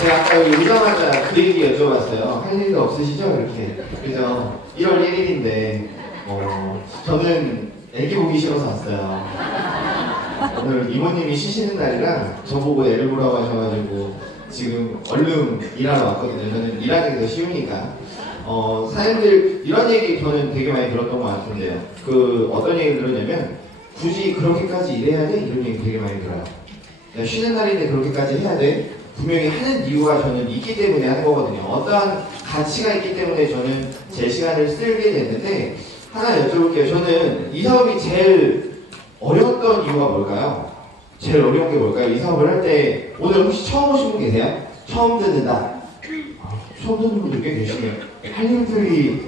제가 아까 여기 오자마자 그 얘기 여쭤봤어요. 할 일도 없으시죠? 이렇게. 그죠? 1월 1일인데, 저는 애기 보기 싫어서 왔어요. 오늘 이모님이 쉬시는 날이라 저보고 애를 보라고 하셔가지고 지금 얼른 일하러 왔거든요. 저는 일하는 게 더 쉬우니까. 사장님들 이런 얘기 저는 되게 많이 들었던 것 같은데요. 어떤 얘기 들었냐면 굳이 그렇게까지 일해야 돼? 이런 얘기 되게 많이 들어요. 야, 쉬는 날인데 그렇게까지 해야 돼? 분명히 하는 이유가 저는 있기 때문에 하는 거거든요. 어떠한 가치가 있기 때문에 저는 제 시간을 쓰게 됐는데 하나 여쭤볼게요. 저는 이 사업이 제일 어려웠던 이유가 뭘까요? 제일 어려운 게 뭘까요? 이 사업을 할 때 오늘 혹시 처음 오신 분 계세요? 처음 듣는다. 처음 듣는 분들 꽤 계시네요. 할 일들이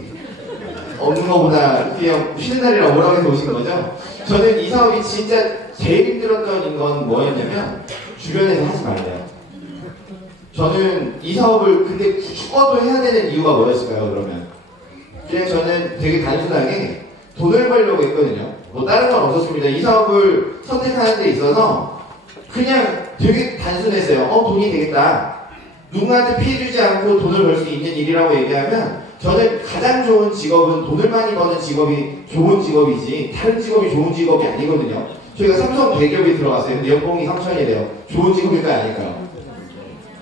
없는 것보다 그냥 쉬는 날이라 오라고 해서 오신 거죠? 저는 이 사업이 진짜 제일 힘들었던 건 뭐였냐면 주변에서 하지 말래요. 저는 이 사업을 근데 죽어도 해야 되는 이유가 뭐였을까요? 그러면 그냥 저는 되게 단순하게 돈을 벌려고 했거든요. 뭐 다른 건 없었습니다. 이 사업을 선택하는 데 있어서 그냥 되게 단순했어요. 돈이 되겠다. 누군가한테 피해주지 않고 돈을 벌 수 있는 일이라고 얘기하면 저는 가장 좋은 직업은 돈을 많이 버는 직업이 좋은 직업이지 다른 직업이 좋은 직업이 아니거든요. 저희가 삼성 대기업에 들어갔어요. 근데 연봉이 3천이래요. 좋은 직업일까요? 아닐까요?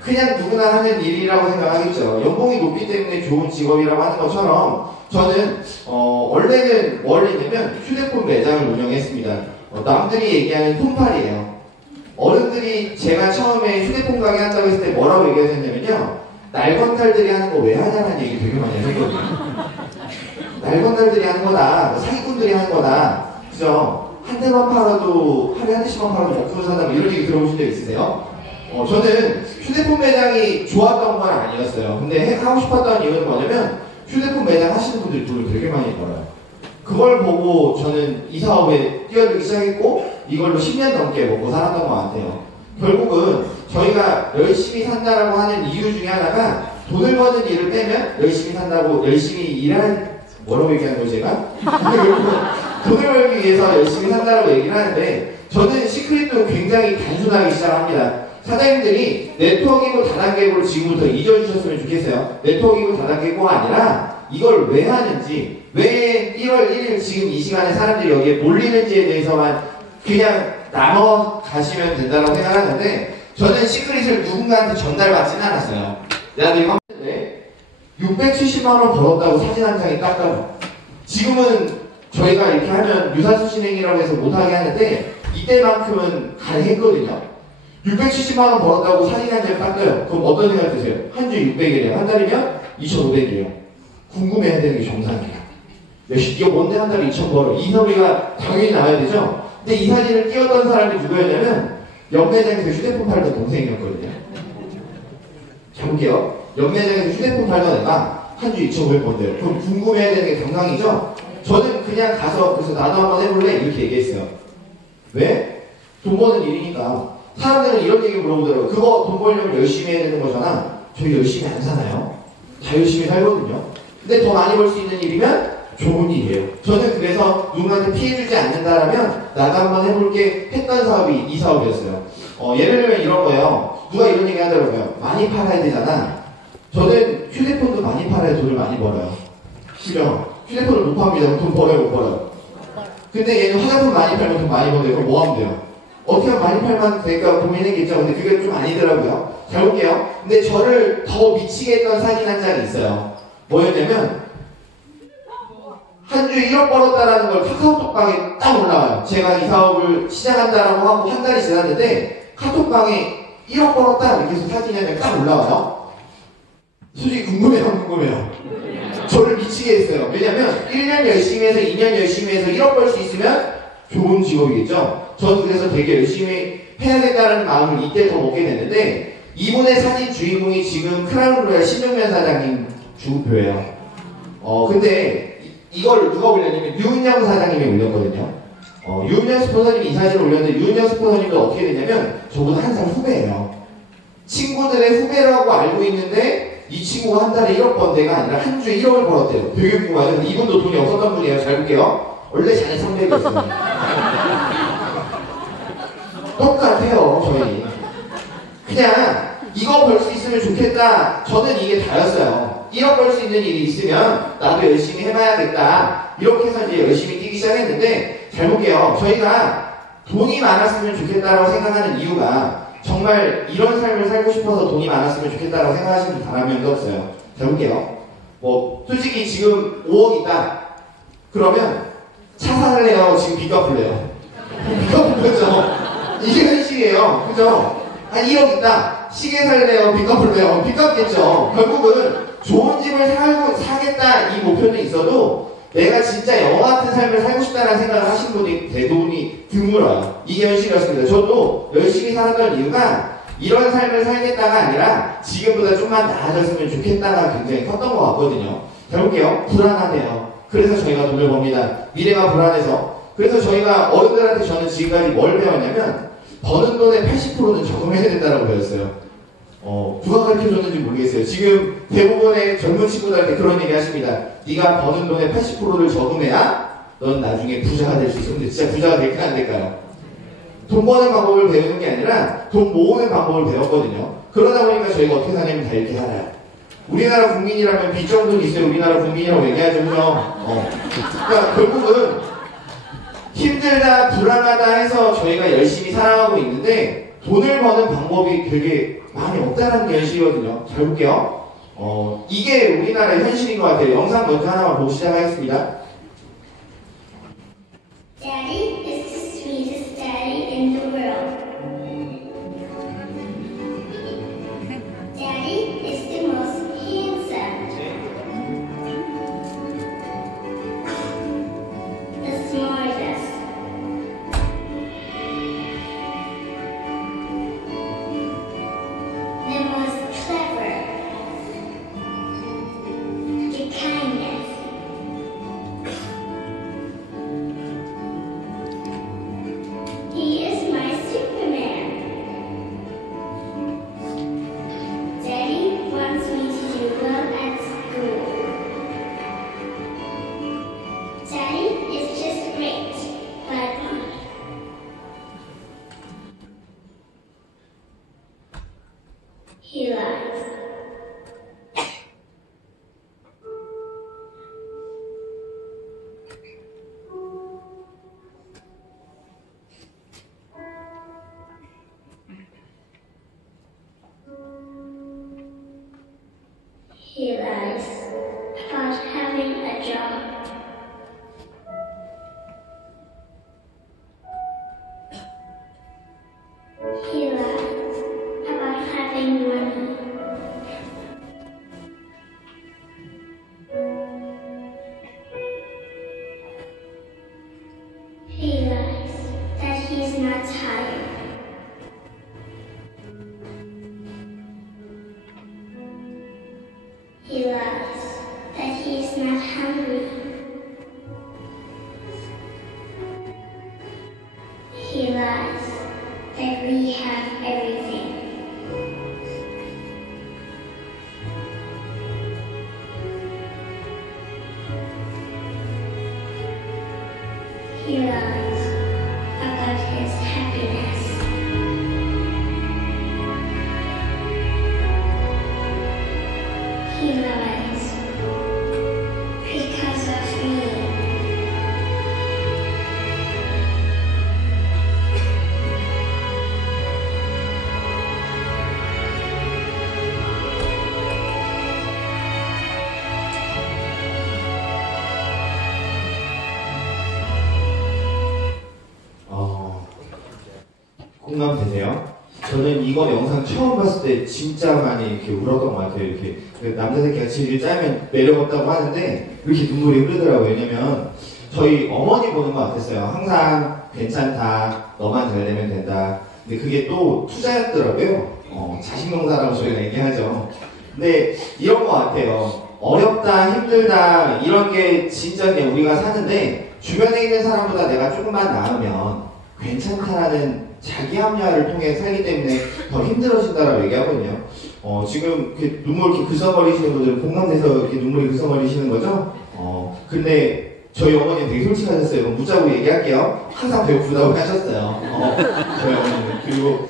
그냥 누구나 하는 일이라고 생각하겠죠. 연봉이 높기 때문에 좋은 직업이라고 하는 것처럼 저는 원래는 뭘 했냐면 휴대폰 매장을 운영했습니다. 남들이 얘기하는 폰팔이에요. 어른들이 제가 처음에 휴대폰 가게 한다고 했을 때 뭐라고 얘기하셨냐면요. 날건달들이 하는 거 왜 하냐는 얘기 되게 많이 하셨거든요. 날건달들이 하는 거다. 사기꾼들이 하는 거다. 그죠? 한 대만 팔아도 하루에 한 대씩만 팔아도 먹고 산다. 뭐 이런 얘기 들어보신 적 있으세요? 저는 휴대폰 매장이 좋았던 건 아니었어요. 근데 하고 싶었던 이유는 뭐냐면 휴대폰 매장 하시는 분들이 돈을 되게 많이 벌어요. 그걸 보고 저는 이 사업에 뛰어들기 시작했고 이걸로 10년 넘게 먹고 살았던 것 같아요. 결국은 저희가 열심히 산다라고 하는 이유 중에 하나가 돈을 버는 일을 빼면 열심히 산다고 열심히 일하는 뭐라고 얘기하는 거죠 제가? 돈을 벌기 위해서 열심히 산다라고 얘기를 하는데 저는 시크릿도 굉장히 단순하게 시작합니다. 사장님들이 네트워킹고 다단계고를 지금부터 잊어주셨으면 좋겠어요. 네트워킹고 다단계고가 아니라 이걸 왜 하는지, 왜 1월 1일 지금 이 시간에 사람들이 여기에 몰리는지에 대해서만 그냥 넘어가시면 된다고 생각하는데 저는 시크릿을 누군가한테 전달받지는 않았어요. 내가 이거 하는데 670만원 벌었다고 사진 한 장에 깎아요. 지금은 저희가 이렇게 하면 유사수 진행이라고 해서 못하게 하는데 이때만큼은 가능했거든요. 670만원 벌었다고 사진 한 장 깎아요. 그럼 어떤 생각 드세요? 한 주에 600일이에요. 한 달이면 2,500이에요. 궁금해야 되는 게 정상이에요. 이거 뭔데 한 달에 2,000 벌어? 이 소리가 당연히 나와야 되죠? 근데 이 사진을 띄웠던 사람이 누구였냐면 연매장에서 휴대폰 팔던 동생이었거든요. 자 볼게요. 연매장에서 휴대폰 팔던 애가 한 주에 2,500 번대요. 그럼 궁금해야 되는 게 정상이죠? 저는 그냥 가서 그래서 나도 한번 해볼래? 이렇게 얘기했어요. 왜? 돈 버는 일이니까. 사람들은 이런 얘기 물어보더라고요. 그거 돈 벌려면 열심히 해야 되는 거잖아. 저희 열심히 안 사나요? 다 열심히 살거든요. 근데 더 많이 벌 수 있는 일이면 좋은 일이에요. 저는 그래서 누군가한테 피해주지 않는다라면 나도 한번 해볼게 했던 사업이 이 사업이었어요. 예를 들면 이런 거예요. 누가 이런 얘기 하더라고요. 많이 팔아야 되잖아. 저는 휴대폰도 많이 팔아야 돈을 많이 벌어요. 싫어. 휴대폰을 못 팝니다. 돈 벌어요, 못 벌어요? 근데 얘는 화장품 많이 팔면 돈 많이 버는데 그럼 뭐 하면 돼요? 어떻게 하면 많이 팔면 될까 고민했겠죠. 근데 그게 좀 아니더라고요. 잘 볼게요. 근데 저를 더 미치게 했던 사진 한 장이 있어요. 뭐였냐면 한 주에 1억 벌었다라는 걸 카카오톡방에 딱 올라와요. 제가 이 사업을 시작한다라고 하고 한 달이 지났는데 카톡방에 1억 벌었다 이렇게 해서 사진이 한 장 딱 올라와요. 솔직히 궁금해요, 궁금해요. 저를 미치게 했어요. 왜냐면 1년 열심히 해서 2년 열심히 해서 1억 벌 수 있으면 좋은 직업이겠죠. 저도 그래서 되게 열심히 해야겠다는 마음을 이때 더 먹게 됐는데 이분의 사진 주인공이 지금 크라운로얄 신용면 사장님 주표예요. 근데 이걸 누가 올렸냐면 유은영 사장님이 올렸거든요. 유은영 스포서님이 이 사진을 올렸는데 유은영 스포서님도 어떻게 됐냐면 저보다 한 살 후배예요. 친구들의 후배라고 알고 있는데 이 친구가 한 달에 1억 번 대가 아니라 한 주에 1억을 벌었대요. 되게 궁금하죠. 근데 이분도 돈이 없었던 분이에요. 잘 볼게요. 원래 잘 300이었어요. 똑같아요, 저희. 그냥 이거 벌 수 있으면 좋겠다. 저는 이게 다였어요. 1억 벌 수 있는 일이 있으면 나도 열심히 해봐야겠다. 이렇게 해서 이제 열심히 뛰기 시작했는데, 잘 볼게요. 저희가 돈이 많았으면 좋겠다라고 생각하는 이유가 정말 이런 삶을 살고 싶어서 돈이 많았으면 좋겠다라고 생각하시는 단 한 명도 없어요. 잘 볼게요. 뭐 솔직히 지금 5억 있다. 그러면 차 사달래요? 지금 빚 갚을래요? 빚 갚을 거죠. 이게 현실이에요. 그죠? 한 1억 있다. 시계 살래요? 빚 갚을래요? 빚 갚겠죠. 결국은 좋은 집을 사겠다 이 목표는 있어도 내가 진짜 영화 같은 삶을 살고 싶다는 생각을 하신 분이 대부분이 드물어요. 이게 현실이었습니다. 저도 열심히 살았던 이유가 이런 삶을 살겠다가 아니라 지금보다 좀만 나아졌으면 좋겠다가 굉장히 컸던 것 같거든요. 잘 볼게요. 불안하네요. 그래서 저희가 돈을 법니다. 미래가 불안해서. 그래서 저희가 어른들한테 저는 지금까지 뭘 배웠냐면 버는 돈의 80%는 저금해야 된다고 배웠어요. 누가 가르쳐줬는지 모르겠어요. 지금 대부분의 젊은 친구들한테 그런 얘기 하십니다. 네가 버는 돈의 80%를 저금해야 넌 나중에 부자가 될 수 있어. 근데 진짜 부자가 될까 안 될까요? 돈 버는 방법을 배우는 게 아니라 돈 모으는 방법을 배웠거든요. 그러다 보니까 저희가 어떻게 사냐면 다 이렇게 살아요. 우리나라 국민이라면 빚 정도는 있어요. 우리나라 국민이라고 얘기하죠. 그러니까 결국은 힘들다, 불안하다 해서 저희가 열심히 살아가고 있는데 돈을 버는 방법이 되게 많이 없다는 게 현실이거든요. 잘 볼게요. 이게 우리나라 현실인 것 같아요. 영상 먼저 하나만 보고 시작하겠습니다. Daddy is the sweetest daddy in the world. Daddy is the most handsome, the smartest, the most clever, the kindest. He is my Superman. Daddy wants me to do well at school. Daddy is just great, but he lies. He lies about having a job. He lies about having money. He lies that he's not tired. He lies that he's not hungry. He lies that we have everything. He lies about his happiness. He lies because of me. 공감되세요? 저는 이거 영상 처음 봤을 때 진짜 많이 이렇게 울었던 것 같아요. 이렇게 남자 새끼가 질질 짜면 매력 없다고 하는데 이렇게 눈물이 흐르더라고요. 왜냐면 저희 어머니 보는 것 같았어요. 항상 괜찮다, 너만 잘 되면 된다. 근데 그게 또 투자였더라고요. 자식농사라고 저희가 얘기하죠. 근데 이런 것 같아요. 어렵다, 힘들다 이런 게 진짜 그냥 우리가 사는데 주변에 있는 사람보다 내가 조금만 나으면 괜찮다라는 자기 합리화를 통해 살기 때문에 더 힘들어진다라고 얘기하거든요. 지금 이렇게 눈물 이렇게 글썽거리시는 분들은 공감돼서 이렇게 눈물이 글썽거리시는 거죠? 근데 저희 어머니는 되게 솔직하셨어요. 묻자고 얘기할게요. 항상 배고프다고 하셨어요. 저희 어머니는. 그리고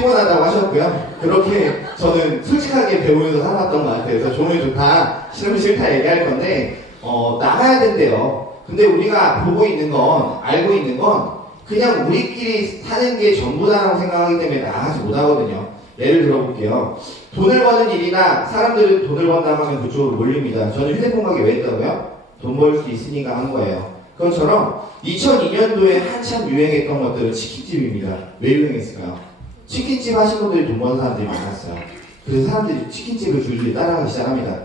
피곤하다고 하셨고요. 그렇게 저는 솔직하게 배우면서 살았던 것 같아요. 그래서 좋으면 좋다, 싫으면 싫다 얘기할 건데, 나가야 된대요. 근데 우리가 보고 있는 건, 알고 있는 건, 그냥 우리끼리 사는 게 전부다라고 생각하기 때문에 나가지 못하거든요. 예를 들어볼게요. 돈을 버는 일이나 사람들은 돈을 번다고 하면 그쪽으로 몰립니다. 저는 휴대폰 가게 왜 했다고요? 돈 벌 수 있으니까 한 거예요. 그것처럼 2002년도에 한참 유행했던 것들은 치킨집입니다. 왜 유행했을까요? 치킨집 하신 분들이 돈 버는 사람들이 많았어요. 그래서 사람들이 치킨집을 줄줄이 따라가기 시작합니다.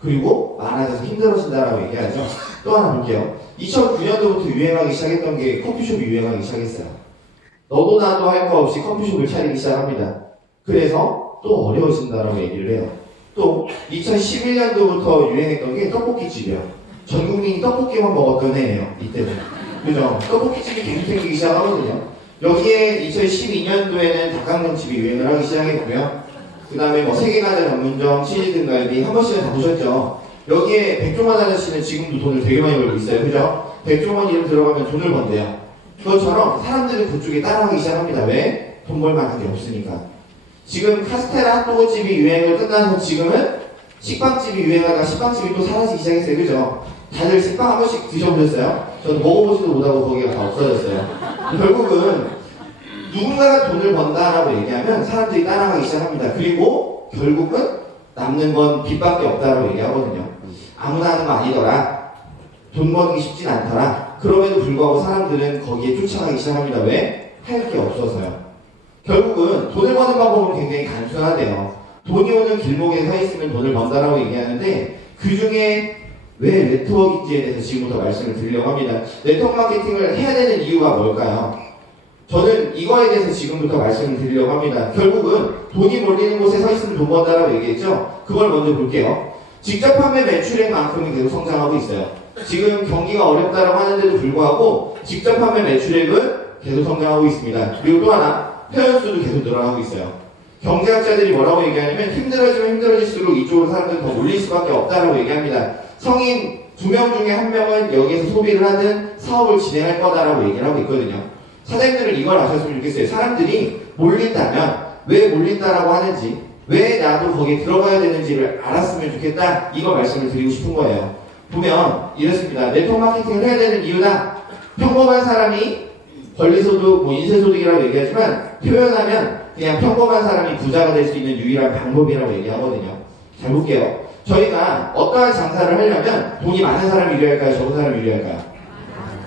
그리고 많아져서 힘들어진다라고 얘기하죠. 또 하나 볼게요. 2009년도부터 유행하기 시작했던 게 커피숍이 유행하기 시작했어요. 너도 나도 할 거 없이 커피숍을 차리기 시작합니다. 그래서 또 어려워진다라고 얘기를 해요. 또 2011년도부터 유행했던 게 떡볶이집이에요. 전 국민이 떡볶이만 먹었던 해예요. 이때는. 그죠? 떡볶이집이 계속 생기기 시작하거든요. 여기에 2012년도에는 닭강정집이 유행을 하기 시작했고요. 그 다음에 뭐 세계과자 전문점, 치즈 등갈비 한 번씩은 다 보셨죠? 여기에 백종원 아저씨는 지금도 돈을 되게 많이 벌고 있어요. 그죠? 백종원 이름 들어가면 돈을 번대요. 그것처럼 사람들은 그쪽에 따라가기 시작합니다. 왜? 돈 벌 만한 게 없으니까. 지금 카스테라 핫도그집이 유행을 끝나서 지금은 식빵집이 유행하다가 식빵집이 또 사라지기 시작했어요. 그죠? 다들 식빵 한 번씩 드셔보셨어요? 저는 먹어보지도 못하고 거기가 다 없어졌어요. 결국은 누군가가 돈을 번다라고 얘기하면 사람들이 따라가기 시작합니다. 그리고 결국은 남는 건 빚밖에 없다라고 얘기하거든요. 아무나 하는 거 아니더라. 돈 버는 게 쉽진 않더라. 그럼에도 불구하고 사람들은 거기에 쫓아가기 시작합니다. 왜? 할 게 없어서요. 결국은 돈을 버는 방법은 굉장히 단순하대요. 돈이 오는 길목에 서 있으면 돈을 번다라고 얘기하는데 그 중에 왜 네트워크인지에 대해서 지금부터 말씀을 드리려고 합니다. 네트워크 마케팅을 해야 되는 이유가 뭘까요? 저는 이거에 대해서 지금부터 말씀을 드리려고 합니다. 결국은 돈이 몰리는 곳에 서 있으면 돈 번다라고 얘기했죠? 그걸 먼저 볼게요. 직접 판매 매출액만큼은 계속 성장하고 있어요. 지금 경기가 어렵다라고 하는데도 불구하고 직접 판매 매출액은 계속 성장하고 있습니다. 그리고 또 하나, 회원수도 계속 늘어나고 있어요. 경제학자들이 뭐라고 얘기하냐면 힘들어지면 힘들어질수록 이쪽으로 사람들은 더 몰릴 수밖에 없다라고 얘기합니다. 성인 2명 중에 1명은 여기에서 소비를 하는 사업을 진행할 거다라고 얘기를 하고 있거든요. 사장님들은 이걸 아셨으면 좋겠어요. 사람들이 몰린다면 왜 몰린다라고 하는지, 왜 나도 거기에 들어가야 되는지를 알았으면 좋겠다. 이거 말씀을 드리고 싶은 거예요. 보면 이렇습니다. 네트워크 마케팅을 해야 되는 이유다. 평범한 사람이 권리소득, 인세소득이라고 얘기하지만 표현하면 그냥 평범한 사람이 부자가 될 수 있는 유일한 방법이라고 얘기하거든요. 잘 볼게요. 저희가 어떠한 장사를 하려면 돈이 많은 사람이 유리할까요? 적은 사람이 유리할까요?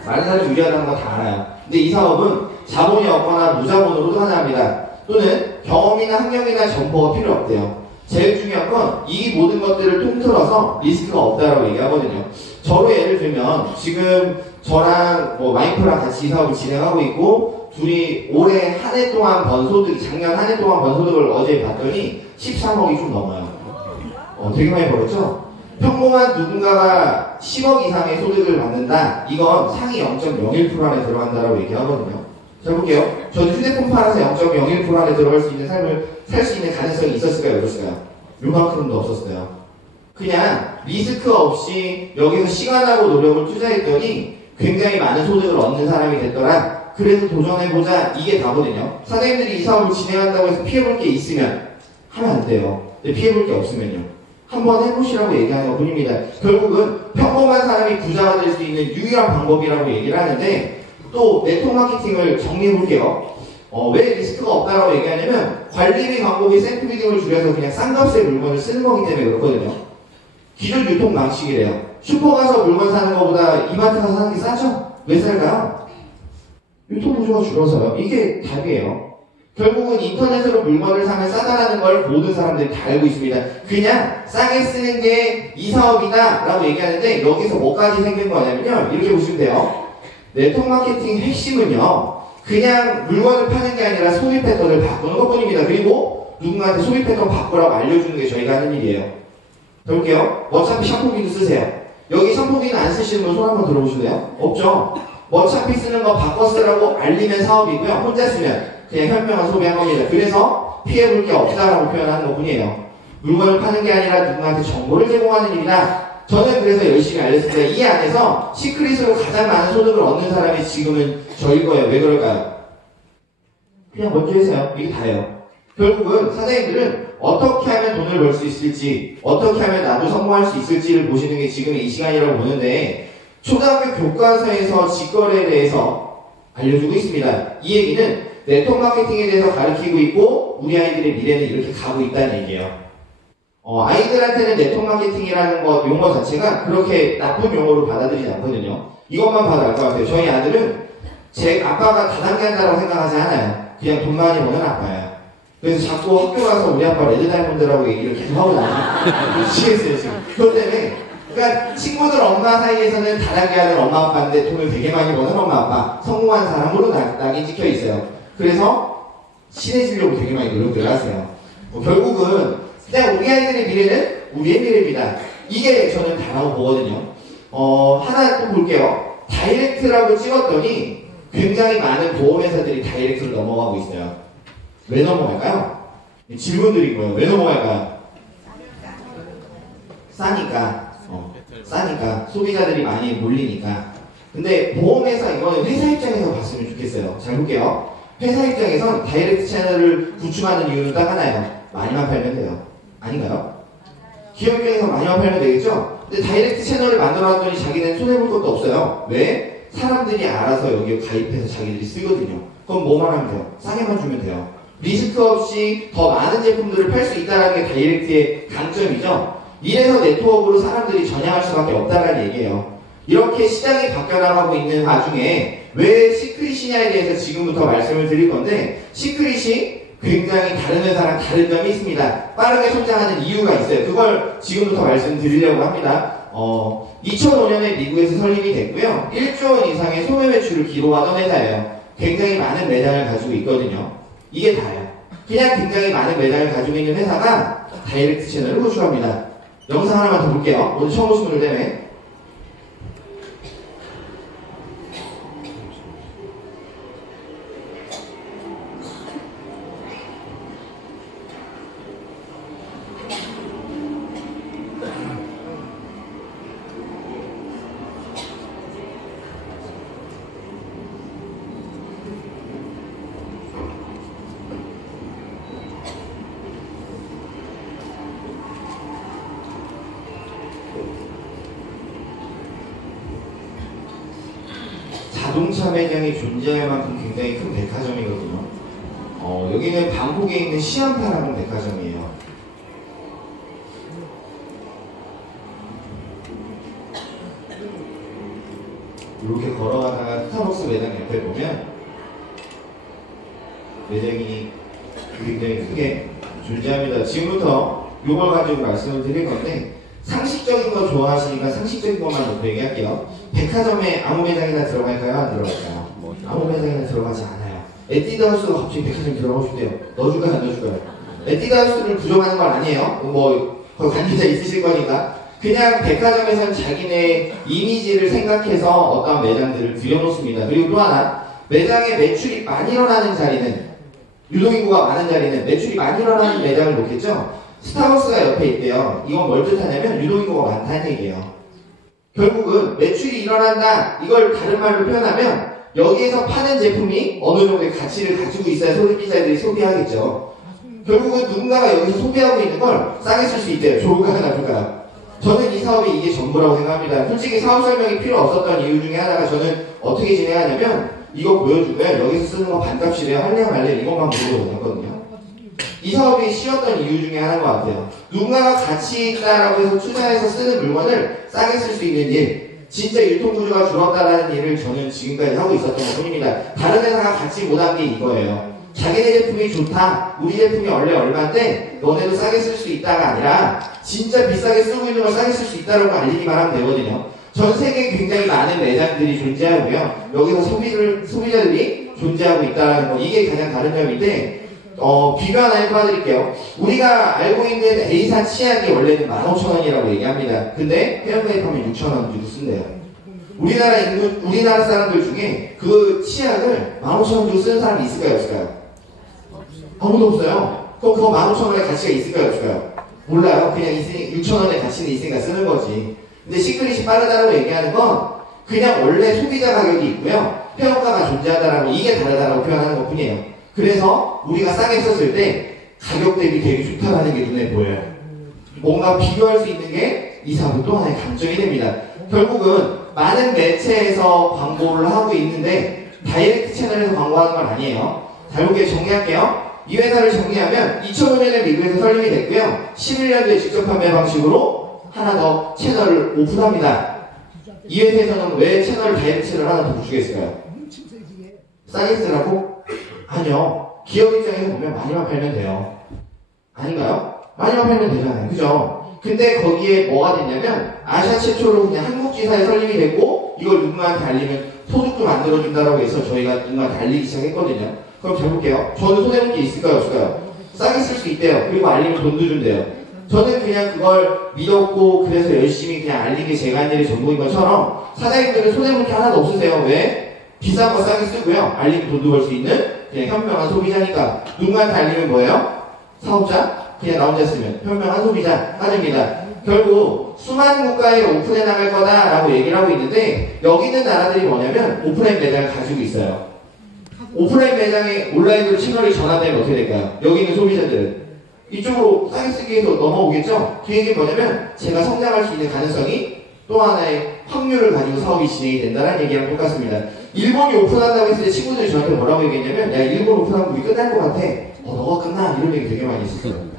많은 사람이 유리하다는 거 다 알아요. 근데 이 사업은 자본이 없거나 무자본으로 가능합니다. 또는 경험이나 학력이나 정보가 필요 없대요. 제일 중요한 건 이 모든 것들을 통틀어서 리스크가 없다라고 얘기하거든요. 저로 예를 들면 지금 저랑 와이프랑 같이 이 사업을 진행하고 있고 둘이 올해 한 해 동안 번 소득, 작년 한 해 동안 번 소득을 어제 봤더니 13억이 좀 넘어요. 되게 많이 벌었죠? 평범한 누군가가 10억 이상의 소득을 받는다? 이건 상위 0.01% 안에 들어간다라고 얘기하거든요. 자, 볼게요. 저는 휴대폰 팔아서 0.01% 안에 들어갈 수 있는 삶을 살 수 있는 가능성이 있었을까요? 없었을까요? 요만큼도 없었어요. 그냥 리스크 없이 여기서 시간하고 노력을 투자했더니 굉장히 많은 소득을 얻는 사람이 됐더라. 그래서 도전해보자. 이게 다거든요. 사장님들이 이 사업을 진행한다고 해서 피해볼 게 있으면 하면 안 돼요. 근데 피해볼 게 없으면요. 한번 해보시라고 얘기하는 것 뿐입니다. 결국은 평범한 사람이 부자가 될 수 있는 유일한 방법이라고 얘기를 하는데 또 네트워크 마케팅을 정리해볼게요. 왜 리스크가 없다라고 얘기하냐면 관리비, 광고비, 샘플비 등을 줄여서 그냥 싼 값의 물건을 쓰는 거기 때문에 그렇거든요. 기존 유통 방식이래요. 슈퍼 가서 물건 사는 것보다 이마트 가서 사는 게 싸죠? 왜 쌀까요? 유통 구조가 줄어서요. 이게 답이에요. 결국은 인터넷으로 물건을 사면 싸다라는 걸 모든 사람들이 다 알고 있습니다. 그냥 싸게 쓰는 게 이 사업이다 라고 얘기하는데 여기서 뭐까지 생긴 거냐면요. 이렇게 보시면 돼요. 네트워크 마케팅 핵심은요. 그냥 물건을 파는 게 아니라 소비 패턴을 바꾸는 것 뿐입니다. 그리고 누군가한테 소비 패턴 바꾸라고 알려주는 게 저희가 하는 일이에요. 볼게요. 어차피 샴푸기도 쓰세요. 여기 샴푸기는 안 쓰시는 분 손 한번 들어보실래요? 없죠? 어차피 쓰는 거 바꿔 쓰라고 알리면 사업이고요. 혼자 쓰면 그냥 현명한 소비한 겁니다. 그래서 피해볼 게 없다라고 표현하는 것 뿐이에요. 물건을 파는 게 아니라 누군가한테 정보를 제공하는 일이다. 저는 그래서 열심히 알렸습니다. 이 안에서 시크릿으로 가장 많은 소득을 얻는 사람이 지금은 저일 거예요. 왜 그럴까요? 그냥 먼저 해서요. 이게 다예요. 결국은 사장님들은 어떻게 하면 돈을 벌 수 있을지, 어떻게 하면 나도 성공할 수 있을지를 보시는 게 지금의 이 시간이라고 보는데, 초등학교 교과서에서 직거래에 대해서 알려주고 있습니다. 이 얘기는 네트워크 마케팅에 대해서 가르치고 있고 우리 아이들의 미래는 이렇게 가고 있다는 얘기예요. 아이들한테는 네트워크 마케팅이라는 용어 자체가 그렇게 나쁜 용어로 받아들이지 않거든요. 이것만 봐도 알 것 같아요. 저희 아들은 제 아빠가 다단계 한다고 생각하지 않아요. 그냥 돈 많이 버는 아빠예요. 그래서 자꾸 학교 가서 우리 아빠 레드 다이몬드라고 얘기를 계속 하고 다녀요. 미치겠어요 지금. 그것 때문에 그러니까 친구들 엄마 사이에서는 다단계 하는 엄마 아빠인데 돈을 되게 많이 버는 엄마 아빠, 성공한 사람으로 낙인 찍혀 있어요. 그래서 친해지려고 되게 많이 노력을 하세요. 결국은 그냥 우리 아이들의 미래는 우리의 미래입니다. 이게 저는 다라고 보거든요. 하나 또 볼게요. 다이렉트라고 찍었더니 굉장히 많은 보험회사들이 다이렉트로 넘어가고 있어요. 왜 넘어갈까요? 질문드린 거예요. 왜 넘어갈까요? 싸니까. 싸니까. 소비자들이 많이 몰리니까. 근데 보험회사, 이거는 회사 입장에서 봤으면 좋겠어요. 잘 볼게요. 회사 입장에선 다이렉트 채널을 구축하는 이유는 딱 하나예요. 많이만 팔면 돼요. 아닌가요? 기업 입장에서 많이만 팔면 되겠죠? 근데 다이렉트 채널을 만들어놨더니 자기는 손해볼 것도 없어요. 왜? 사람들이 알아서 여기에 가입해서 자기들이 쓰거든요. 그럼 뭐만 하면 돼요? 싸게만 주면 돼요. 리스크 없이 더 많은 제품들을 팔 수 있다는 게 다이렉트의 강점이죠. 이래서 네트워크로 사람들이 전향할 수밖에 없다는 얘기예요. 이렇게 시장이 바뀌어나가고 있는 와중에 왜 시크릿이냐에 대해서 지금부터 말씀을 드릴 건데, 시크릿이 굉장히 다른 회사랑 다른 점이 있습니다. 빠르게 성장하는 이유가 있어요. 그걸 지금부터 말씀드리려고 합니다. 2005년에 미국에서 설립이 됐고요. 1조 원 이상의 소매 매출을 기록하던 회사예요. 굉장히 많은 매장을 가지고 있거든요. 이게 다예요. 그냥 굉장히 많은 매장을 가지고 있는 회사가 다이렉트 채널을 구축합니다. 영상 하나만 더 볼게요. 오늘 처음 오신 분들 때문에. 자동차 매장이 존재할 만큼 굉장히 큰 백화점이거든요. 여기는 방콕에 있는 시안파라는 백화점이에요. 이렇게 걸어가다가 스타벅스 매장 옆에 보면 매장이 굉장히 크게 존재합니다. 지금부터 이걸 가지고 말씀을 드릴 건데, 상식적인 거 좋아하시니까 상식적인 것만 놓고 얘기할게요. 백화점에 아무 매장이나 들어갈까요? 안 들어갈까요? 아무 매장이나 들어가지 않아요. 에뛰드하우스가 갑자기 백화점에 들어가고 싶대요. 넣어줄까요? 안 넣어줄까요? 에뛰드하우스를 부정하는 건 아니에요. 거기 관계자 있으실 거니까. 그냥 백화점에서는 자기네 이미지를 생각해서 어떤 매장들을 들여놓습니다. 그리고 또 하나, 매장에 매출이 많이 일어나는 자리는, 유동인구가 많은 자리는 매출이 많이 일어나는 매장을 놓겠죠? 스타벅스가 옆에 있대요. 이건 뭘 뜻하냐면 유동인구가 많다는 얘기예요. 결국은 매출이 일어난다, 이걸 다른 말로 표현하면 여기에서 파는 제품이 어느 정도의 가치를 가지고 있어야 소비자들이 소비하겠죠. 결국은 누군가가 여기서 소비하고 있는 걸 싸게 쓸 수 있대요. 좋을까요? 나쁠까요? 저는 이 사업이 이게 전부라고 생각합니다. 솔직히 사업 설명이 필요 없었던 이유 중에 하나가, 저는 어떻게 진행하냐면 이거 보여주면 여기서 쓰는 거 반값이래요, 할래요 말래요, 이것만 보고 다녔거든요. 이 사업이 쉬웠던 이유 중에 하나인 것 같아요. 누군가가 가치 있다라고 해서 투자해서 쓰는 물건을 싸게 쓸 수 있는 일, 진짜 유통구조가 줄었다라는 일을 저는 지금까지 하고 있었던 것 뿐입니다. 다른 회사가 같이 못한 게 이거예요. 자기네 제품이 좋다, 우리 제품이 원래 얼마인데 너네도 싸게 쓸 수 있다가 아니라 진짜 비싸게 쓰고 있는 걸 싸게 쓸 수 있다라고 알리기만 하면 되거든요. 전 세계에 굉장히 많은 매장들이 존재하고요. 여기서 소비자들이 존재하고 있다는 거, 이게 가장 다른 점인데, 비교 하나 해봐드릴게요. 우리가 알고 있는 A사 치약이 원래는 15,000원이라고 얘기합니다. 근데 회원가입하면 6,000원 주고 쓴대요. 우리나라 사람들 중에 그 치약을 15,000원 주고 쓰는 사람이 있을까요? 없을까요? 아무도 없어요. 그럼 그거 15,000원의 가치가 있을까요? 없을까요? 몰라요. 그냥 6,000원의 가치는 있으니까 쓰는 거지. 근데 시크릿이 빠르다고 얘기하는 건 그냥 원래 소비자 가격이 있고요, 회원가가 존재하다라고, 이게 다르다라고 표현하는 것 뿐이에요. 그래서 우리가 싸게 썼을 때 가격 대비 되게 좋다라는 게 눈에 보여요. 뭔가 비교할 수 있는 게 이 사업은 또 하나의 강점이 됩니다. 결국은 많은 매체에서 광고를 하고 있는데 다이렉트 채널에서 광고하는 건 아니에요. 잘 보게 정리할게요. 이 회사를 정리하면 2005년에 미국에서 설립이 됐고요. 11년도에 직접 판매 방식으로 하나 더 채널을 오픈합니다. 이 회사에서는 왜 채널을 다이렉트 채널 하나 더 구축했을까요? 싸게 쓰라고? 아니요. 기업 입장에서 보면 많이만 팔면 돼요. 아닌가요? 많이만 팔면 되잖아요. 그죠? 근데 거기에 뭐가 됐냐면 아시아 최초로 그냥 한국지사에 설립이 됐고 이걸 누군가한테 알리면 소득도 만들어준다라고 해서 저희가 누군가한테 알리기 시작했거든요. 그럼 잘 볼게요. 저는 손해볼 게 있을까요? 없을까요? 싸게 쓸 수 있대요. 그리고 알리면 돈도 준대요. 저는 그냥 그걸 믿었고 그래서 열심히 그냥 알린 게 제가 한 일의 전부인 것처럼 사장님들은 손해볼 게 하나도 없으세요. 왜? 비싼 거 싸게 쓰고요. 알리면 돈도 벌 수 있는 그냥 현명한 소비자니까. 누군가한테 알리면 뭐예요? 사업자? 그냥 나 혼자 쓰면 현명한 소비자 따집니다. 결국 수많은 국가에 오픈해 나갈 거다라고 얘기를 하고 있는데 여기 있는 나라들이 뭐냐면 오프라인 매장을 가지고 있어요. 오프라인 매장에 온라인으로 채널이 전환되면 어떻게 될까요? 여기 있는 소비자들은 이쪽으로 싸게 쓰기 위해서 넘어오겠죠? 그 얘기는 뭐냐면 제가 성장할 수 있는 가능성이 또 하나의 확률을 가지고 사업이 진행이 된다는 얘기랑 똑같습니다. 일본이 오픈한다고 했을 때 친구들이 저한테 뭐라고 얘기했냐면 야 일본 오픈하면 우리 끝날 것 같아. 너가 끝나? 이런 얘기 되게 많이 했었어요.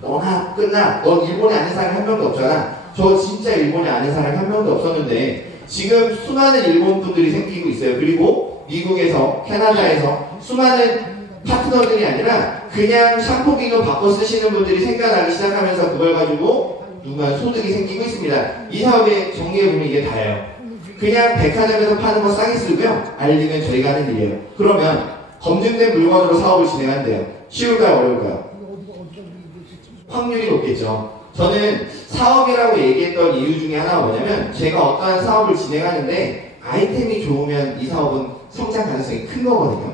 너나 끝나? 넌 일본에 아는 사람이 한 명도 없잖아. 저 진짜 일본에 아는 사람이 한 명도 없었는데 지금 수많은 일본 분들이 생기고 있어요. 그리고 미국에서, 캐나다에서 수많은 파트너들이 아니라 그냥 샴푸기로 바꿔 쓰시는 분들이 생겨나기 시작하면서 그걸 가지고 누가 소득이 생기고 있습니다. 이 사업의 정리해보면 이게 다예요. 그냥 백화점에서 파는 거 싸게 쓰고요. 알리면 저희가 하는 일이에요. 그러면 검증된 물건으로 사업을 진행한대요. 쉬울까요? 어려울까요? 확률이 높겠죠. 저는 사업이라고 얘기했던 이유 중에 하나가 뭐냐면 제가 어떠한 사업을 진행하는데 아이템이 좋으면 이 사업은 성장 가능성이 큰 거거든요.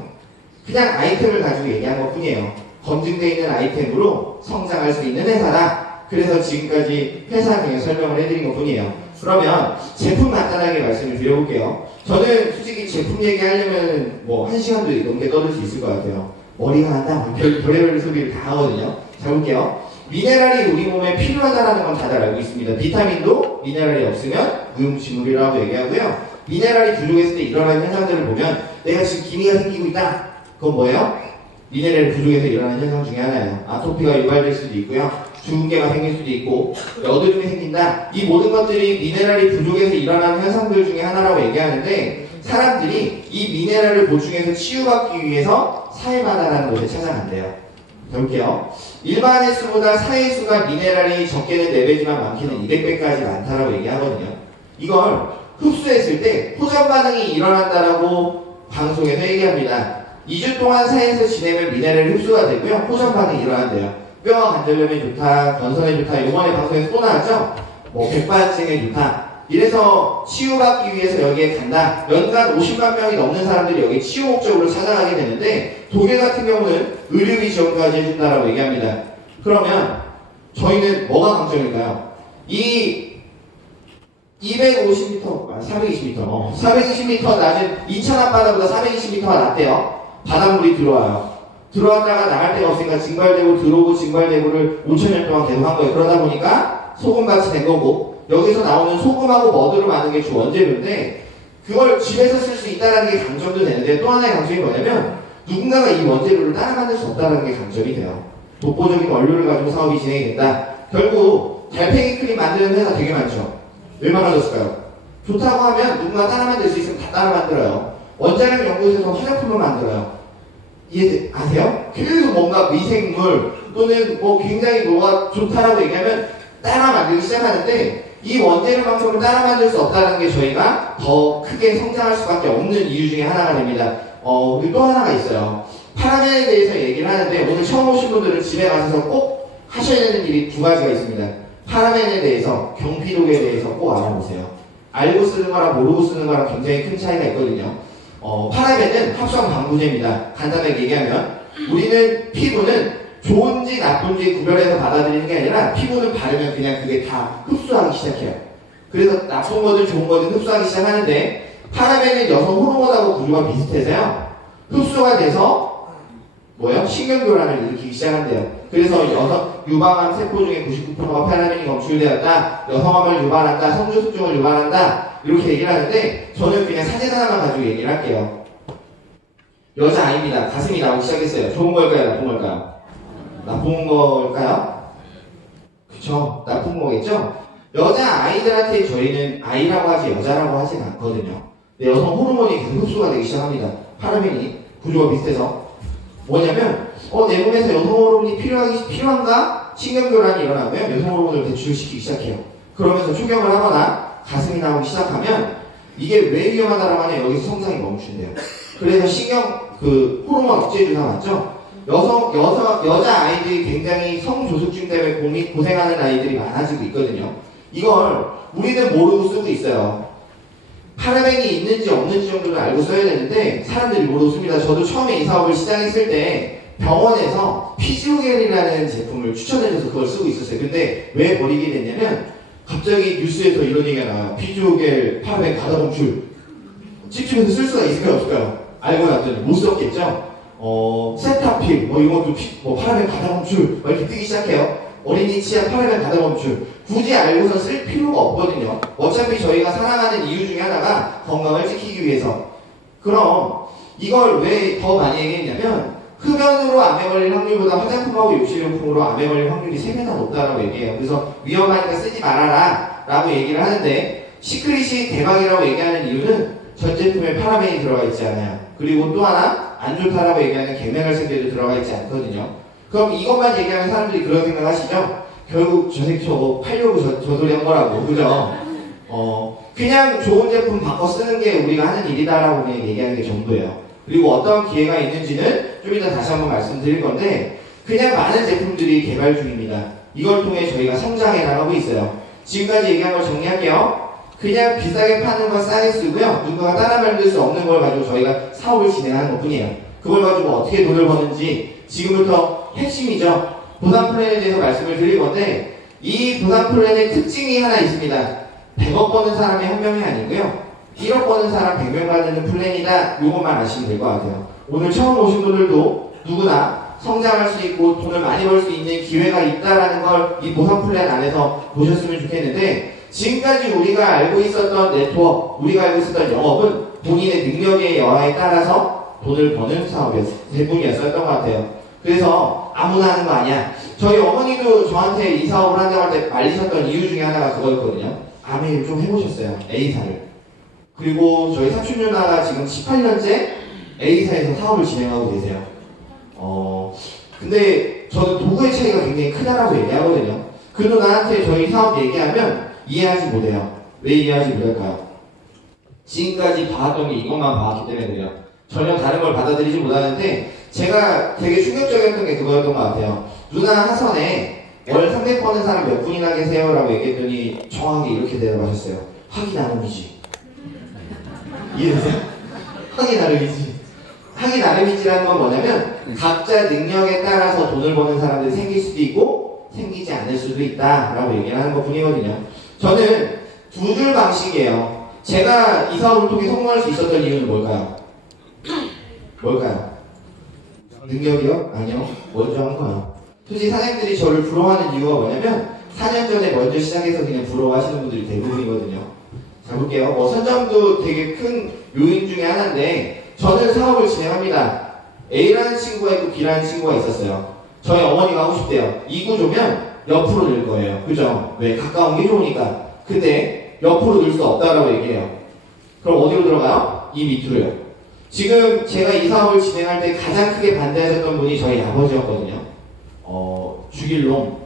그냥 아이템을 가지고 얘기한 것 뿐이에요. 검증되어 있는 아이템으로 성장할 수 있는 회사다. 그래서 지금까지 회사명에 설명을 해드린 것 뿐이에요. 그러면 제품 간단하게 말씀을 드려볼게요. 저는 솔직히 제품 얘기하려면 뭐 1시간도 넘게 떠들 수 있을 것 같아요. 머리가 난다. 별의별 소리를 다 하거든요. 자 볼게요. 미네랄이 우리 몸에 필요하다는 건 다들 알고 있습니다. 비타민도 미네랄이 없으면 무용지물이라고 얘기하고요. 미네랄이 부족했을 때 일어나는 현상들을 보면 내가 지금 기미가 생기고 있다. 그건 뭐예요? 미네랄 부족해서 일어나는 현상 중에 하나예요. 아토피가 유발될 수도 있고요. 주근깨가 생길 수도 있고 여드름이 생긴다. 이 모든 것들이 미네랄이 부족해서 일어나는 현상들 중에 하나라고 얘기하는데 사람들이 이 미네랄을 보충해서 치유받기 위해서 사해바다라는 곳에 찾아간대요. 볼게요. 일반 횟수보다 사해수가 미네랄이 적게는 4배지만 많게는 200배까지 많다라고 얘기하거든요. 이걸 흡수했을 때 호전 반응이 일어난다라고 방송에서 얘기합니다. 2주 동안 사해에서 지내면 미네랄이 흡수가 되고요. 호전 반응이 일어난대요. 뼈와 관절염에 좋다, 건선에 좋다. 이번에 방송에서 또 나왔죠? 뭐 백반증에 좋다. 이래서 치유받기 위해서 여기에 간다. 연간 50만 명이 넘는 사람들이 여기 치유 목적으로 찾아가게 되는데 독일 같은 경우는 의료비 지원까지 해준다라고 얘기합니다. 그러면 저희는 뭐가 강점일까요? 이 250m, 420m, 420m 낮은 인천 앞바다보다 420m가 낮대요. 바닷물이 들어와요. 들어왔다가 나갈 데가 없으니까 증발되고 들어오고 증발되고를 5,000년 동안 계속 한 거예요. 그러다 보니까 소금같이 된 거고 여기서 나오는 소금하고 머드를 만든 게 주 원재료인데 그걸 집에서 쓸 수 있다는 게 강점도 되는데 또 하나의 강점이 뭐냐면 누군가가 이 원재료를 따라 만들 수 없다는 게 강점이 돼요. 독보적인 원료를 가지고 사업이 진행이 된다. 결국 달팽이 크림 만드는 회사 되게 많죠. 왜 많아졌을까요? 좋다고 하면 누군가 따라 만들 수 있으면 다 따라 만들어요. 원자력 연구소에서 화장품을 만들어요. 아세요? 계속 뭔가 미생물 또는 뭐 굉장히 뭐가 좋다라고 얘기하면 따라 만들기 시작하는데 이 원재료만큼은 따라 만들 수 없다는 게 저희가 더 크게 성장할 수밖에 없는 이유 중에 하나가 됩니다. 그리고 또 하나가 있어요. 파라벤에 대해서 얘기를 하는데 오늘 처음 오신 분들은 집에 가셔서 꼭 하셔야 되는 일이 두 가지가 있습니다. 파라벤에 대해서, 경피독에 대해서 꼭 알아보세요. 알고 쓰는 거랑 모르고 쓰는 거랑 굉장히 큰 차이가 있거든요. 파라벤은 합성 방부제입니다. 간단하게 얘기하면 우리는 피부는 좋은지 나쁜지 구별해서 받아들이는 게 아니라 피부는 바르면 그냥 그게 다 흡수하기 시작해요. 그래서 나쁜 거든 좋은 거든 흡수하기 시작하는데 파라벤은 여성 호르몬하고 구조가 비슷해서요. 흡수가 돼서 뭐요? 신경교란을 일으키기 시작한대요. 그래서 유방암 세포 중에 99%가 파라벤이 검출되었다. 여성암을 유발한다. 성조숙종을 유발한다. 이렇게 얘기를 하는데 저는 그냥 사진 하나만 가지고 얘기를 할게요. 여자아이입니다. 가슴이 나오기 시작했어요. 좋은 걸까요? 나쁜 걸까요? 나쁜 걸까요? 그쵸? 나쁜 거겠죠? 여자아이들한테 저희는 아이라고 하지 여자라고 하진 않거든요. 근데 여성 호르몬이 계속 흡수가 되기 시작합니다. 파라벤이 구조가 비슷해서 뭐냐면 내 몸에서 여성 호르몬이 필요한가? 신경교란이 일어나면 여성 호르몬을 배출시키기 시작해요. 그러면서 초경을 하거나 가슴이 나오기 시작하면 이게 왜 위험하다라고 하냐 여기서 성장이 멈춘대요. 그래서 호르몬 억제 주사 맞죠? 여자 아이들이 굉장히 성조숙증 때문에 고생하는 아이들이 많아지고 있거든요. 이걸 우리는 모르고 쓰고 있어요. 파라벤이 있는지 없는지 정도는 알고 써야 되는데 사람들이 모르고 씁니다. 저도 처음에 이 사업을 시작했을 때 병원에서 피지오겔이라는 제품을 추천해줘서 그걸 쓰고 있었어요. 근데 왜 버리게 됐냐면 갑자기 뉴스에서 이런 얘기가 나와요. 피지오겔 파라벤 가다 검출 찝찝해서 쓸 수가 있을까요 없을까요? 알고 났더니 못 썼겠죠? 세타필 이것도 파라벤 가다 검출 이렇게 뜨기 시작해요. 어린이 치아 파라벤 가다 검출 굳이 알고서 쓸 필요가 없거든요. 어차피 저희가 살아가는 이유 중에 하나가 건강을 지키기 위해서. 그럼 이걸 왜 더 많이 얘기했냐면 흡연으로 암에 걸릴 확률보다 화장품하고 욕실용품으로 암에 걸릴 확률이 3배나 높다라고 얘기해요. 그래서 위험하니까 쓰지 말아라 라고 얘기를 하는데 시크릿이 대박이라고 얘기하는 이유는 전 제품에 파라벤이 들어가 있지 않아요. 그리고 또 하나 안 좋다라고 얘기하는 계면활성제도 들어가 있지 않거든요. 그럼 이것만 얘기하면 사람들이 그런 생각 하시죠? 결국 저 새끼 저거 팔려고 저 소리 한 거라고, 그죠? 그냥 좋은 제품 바꿔 쓰는 게 우리가 하는 일이다라고 그냥 얘기하는 게 전부예요. 그리고 어떤 기회가 있는지는 좀 이따 다시 한번 말씀드릴 건데 그냥 많은 제품들이 개발 중입니다. 이걸 통해 저희가 성장해 나가고 있어요. 지금까지 얘기한 걸 정리할게요. 그냥 비싸게 파는 건 싸게 쓰고요. 누군가가 따라 만들 수 없는 걸 가지고 저희가 사업을 진행하는 것 뿐이에요. 그걸 가지고 어떻게 돈을 버는지 지금부터 핵심이죠. 보상 플랜에 대해서 말씀을 드릴 건데 이 보상 플랜의 특징이 하나 있습니다. 100억 버는 사람이 한 명이 아니고요. 1억 버는 사람 100명 받는 플랜이다. 이것만 아시면 될 것 같아요. 오늘 처음 오신 분들도 누구나 성장할 수 있고 돈을 많이 벌 수 있는 기회가 있다라는 걸 이 보상 플랜 안에서 보셨으면 좋겠는데 지금까지 우리가 알고 있었던 네트워크, 우리가 알고 있었던 영업은 본인의 능력의 여하에 따라서 돈을 버는 제품이었던 것 같아요. 그래서 아무나 하는 거 아니야. 저희 어머니도 저한테 이 사업을 한다고 할 때 말리셨던 이유 중에 하나가 그거였거든요. 아메이를 좀 해보셨어요. A사를. 그리고 저희 사촌 누나가 지금 18년째 A사에서 사업을 진행하고 계세요. 근데 저는 도구의 차이가 굉장히 크다라고 얘기하거든요. 그 누나한테 저희 사업 얘기하면 이해하지 못해요. 왜 이해하지 못할까요? 지금까지 봐왔던 게 이것만 봐왔기 때문에 그래요. 전혀 다른 걸 받아들이지 못하는데 제가 되게 충격적이었던 게 그거였던 것 같아요. 누나 하선에 월 300 버는 사람 몇 분이나 계세요? 라고 얘기했더니 정확하게 이렇게 대답하셨어요. 하기 나름이지. 이해되세요? 하기 나름이지. 하기 나름이지라는 건 뭐냐면 각자 능력에 따라서 돈을 버는 사람들이 생길 수도 있고 생기지 않을 수도 있다 라고 얘기를 하는 것 뿐이거든요. 저는 두 줄 방식이에요. 제가 이 사업을 통해 성공할 수 있었던 이유는 뭘까요? 뭘까요? 능력이요? 아니요. 먼저 한 거예요. 솔직히 사장님들이 저를 부러워하는 이유가 뭐냐면 4년 전에 먼저 시작해서 그냥 부러워하시는 분들이 대부분이거든요. 자 볼게요. 선점도 되게 큰 요인 중에 하나인데 저는 사업을 진행합니다. A라는 친구가 있고 B라는 친구가 있었어요. 저희 어머니가 하고 싶대요. 이 구조면 옆으로 늘 거예요. 그죠? 왜? 가까운 게 좋으니까. 근데 옆으로 늘 수 없다라고 얘기해요. 그럼 어디로 들어가요? 이 밑으로요. 지금 제가 이 사업을 진행할 때 가장 크게 반대하셨던 분이 저희 아버지였거든요. 죽일 놈,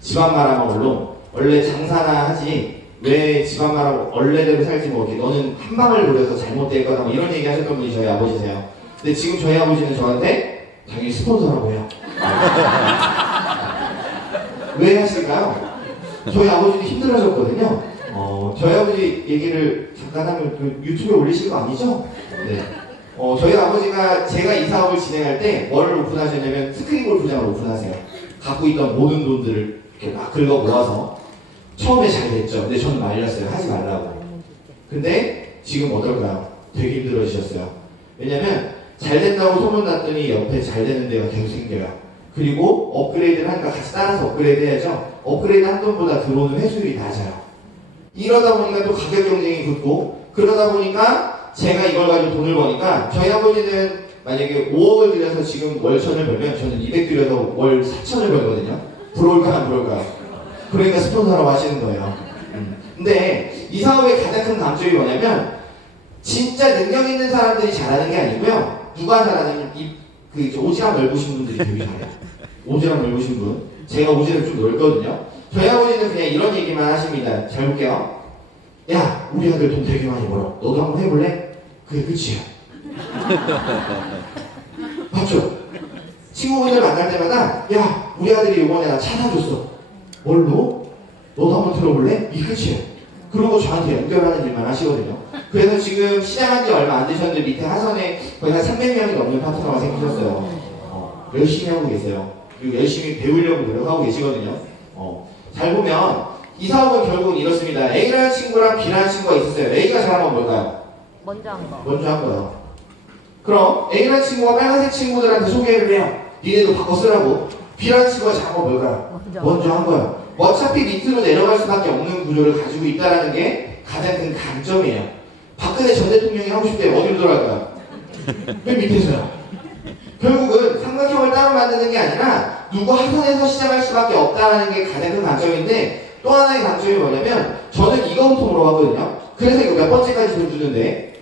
집안 말아먹을 놈, 원래 장사나 하지 왜 집안 말하고 원래대로 살지 못해. 너는 한 방을 노려서 잘못될 거다. 뭐 이런 얘기 하셨던 분이 저희 아버지세요. 근데 지금 저희 아버지는 저한테 당연히 스폰서라고 해요. 왜 하실까요? 저희 아버지도 힘들어졌거든요. 저희 아버지 얘기를 잠깐 하면 그 유튜브에 올리실 거 아니죠? 네. 저희 아버지가 제가 이 사업을 진행할 때 뭐를 오픈하셨냐면 스크린 골프장을 오픈하세요. 갖고 있던 모든 돈들을 이렇게 막 긁어 모아서 처음에 잘 됐죠. 근데 저는 말렸어요. 하지 말라고. 근데 지금 어떨까요? 되게 힘들어지셨어요. 왜냐면 잘 된다고 소문났더니 옆에 잘 되는 데가 계속 생겨요. 그리고 업그레이드를 하니까 같이 따라서 업그레이드 해야죠. 업그레이드 한 돈보다 들어오는 회수율이 낮아요. 이러다 보니까 또 가격 경쟁이 붙고, 그러다 보니까 제가 이걸 가지고 돈을 버니까, 저희 아버지는 만약에 5억을 들여서 지금 월 1,000을 벌면 저는 200 들여서 월 4,000을 벌거든요. 부러울까 안 부러울까요? 그러니까 스폰서라고 하시는 거예요. 근데 이 사업의 가장 큰 강점이 뭐냐면 진짜 능력 있는 사람들이 잘하는 게 아니고요. 누가 잘하냐면 오지랖 넓으신 분들이 되게 잘해요. 오지랖 넓으신 분. 제가 오지랖 좀 넓거든요. 저희 아버지는 그냥 이런 얘기만 하십니다. 잘 볼게요. 야, 우리 아들 돈 되게 많이 벌어. 너도 한번 해볼래? 그게 끝이야. 맞죠? 친구분들 만날 때마다 야, 우리 아들이 이번에 나 차 사줬어. 뭘로? 너도 한번 들어볼래? 이게 끝이야. 그리고 저한테 연결하는 일만 하시거든요. 그래서 지금 시작한 지 얼마 안 되셨는데 밑에 하선에 거의 한 300명이 넘는 파트너가 생기셨어요. 열심히 하고 계세요. 그리고 열심히 배우려고 노력하고 계시거든요. 잘 보면 이 사업은 결국은 이렇습니다. A라는 친구랑 B라는 친구가 있었어요. A가 잘한 건 뭘까요? 먼저 한 거. 먼저 한 거요. 그럼 A라는 친구가 빨간색 친구들한테 소개를 해요. 니네도 바꿔 쓰라고. B라는 친구가 잘한 건 뭘까요? 먼저 한 거예요. 어차피 밑으로 내려갈 수밖에 없는 구조를 가지고 있다는 게 가장 큰 강점이에요. 박근혜 전 대통령이 하고 싶을 때 어디로 들어갈까요? 맨 밑에서요. 결국은 삼각형을 따로 만드는 게 아니라 누구 하선에서 시작할 수밖에 없다는 게 가장 큰 강점인데, 또 하나의 강점이 뭐냐면 저는 이거부터 물어봤거든요. 그래서 이거 몇 번째까지 돈 주는데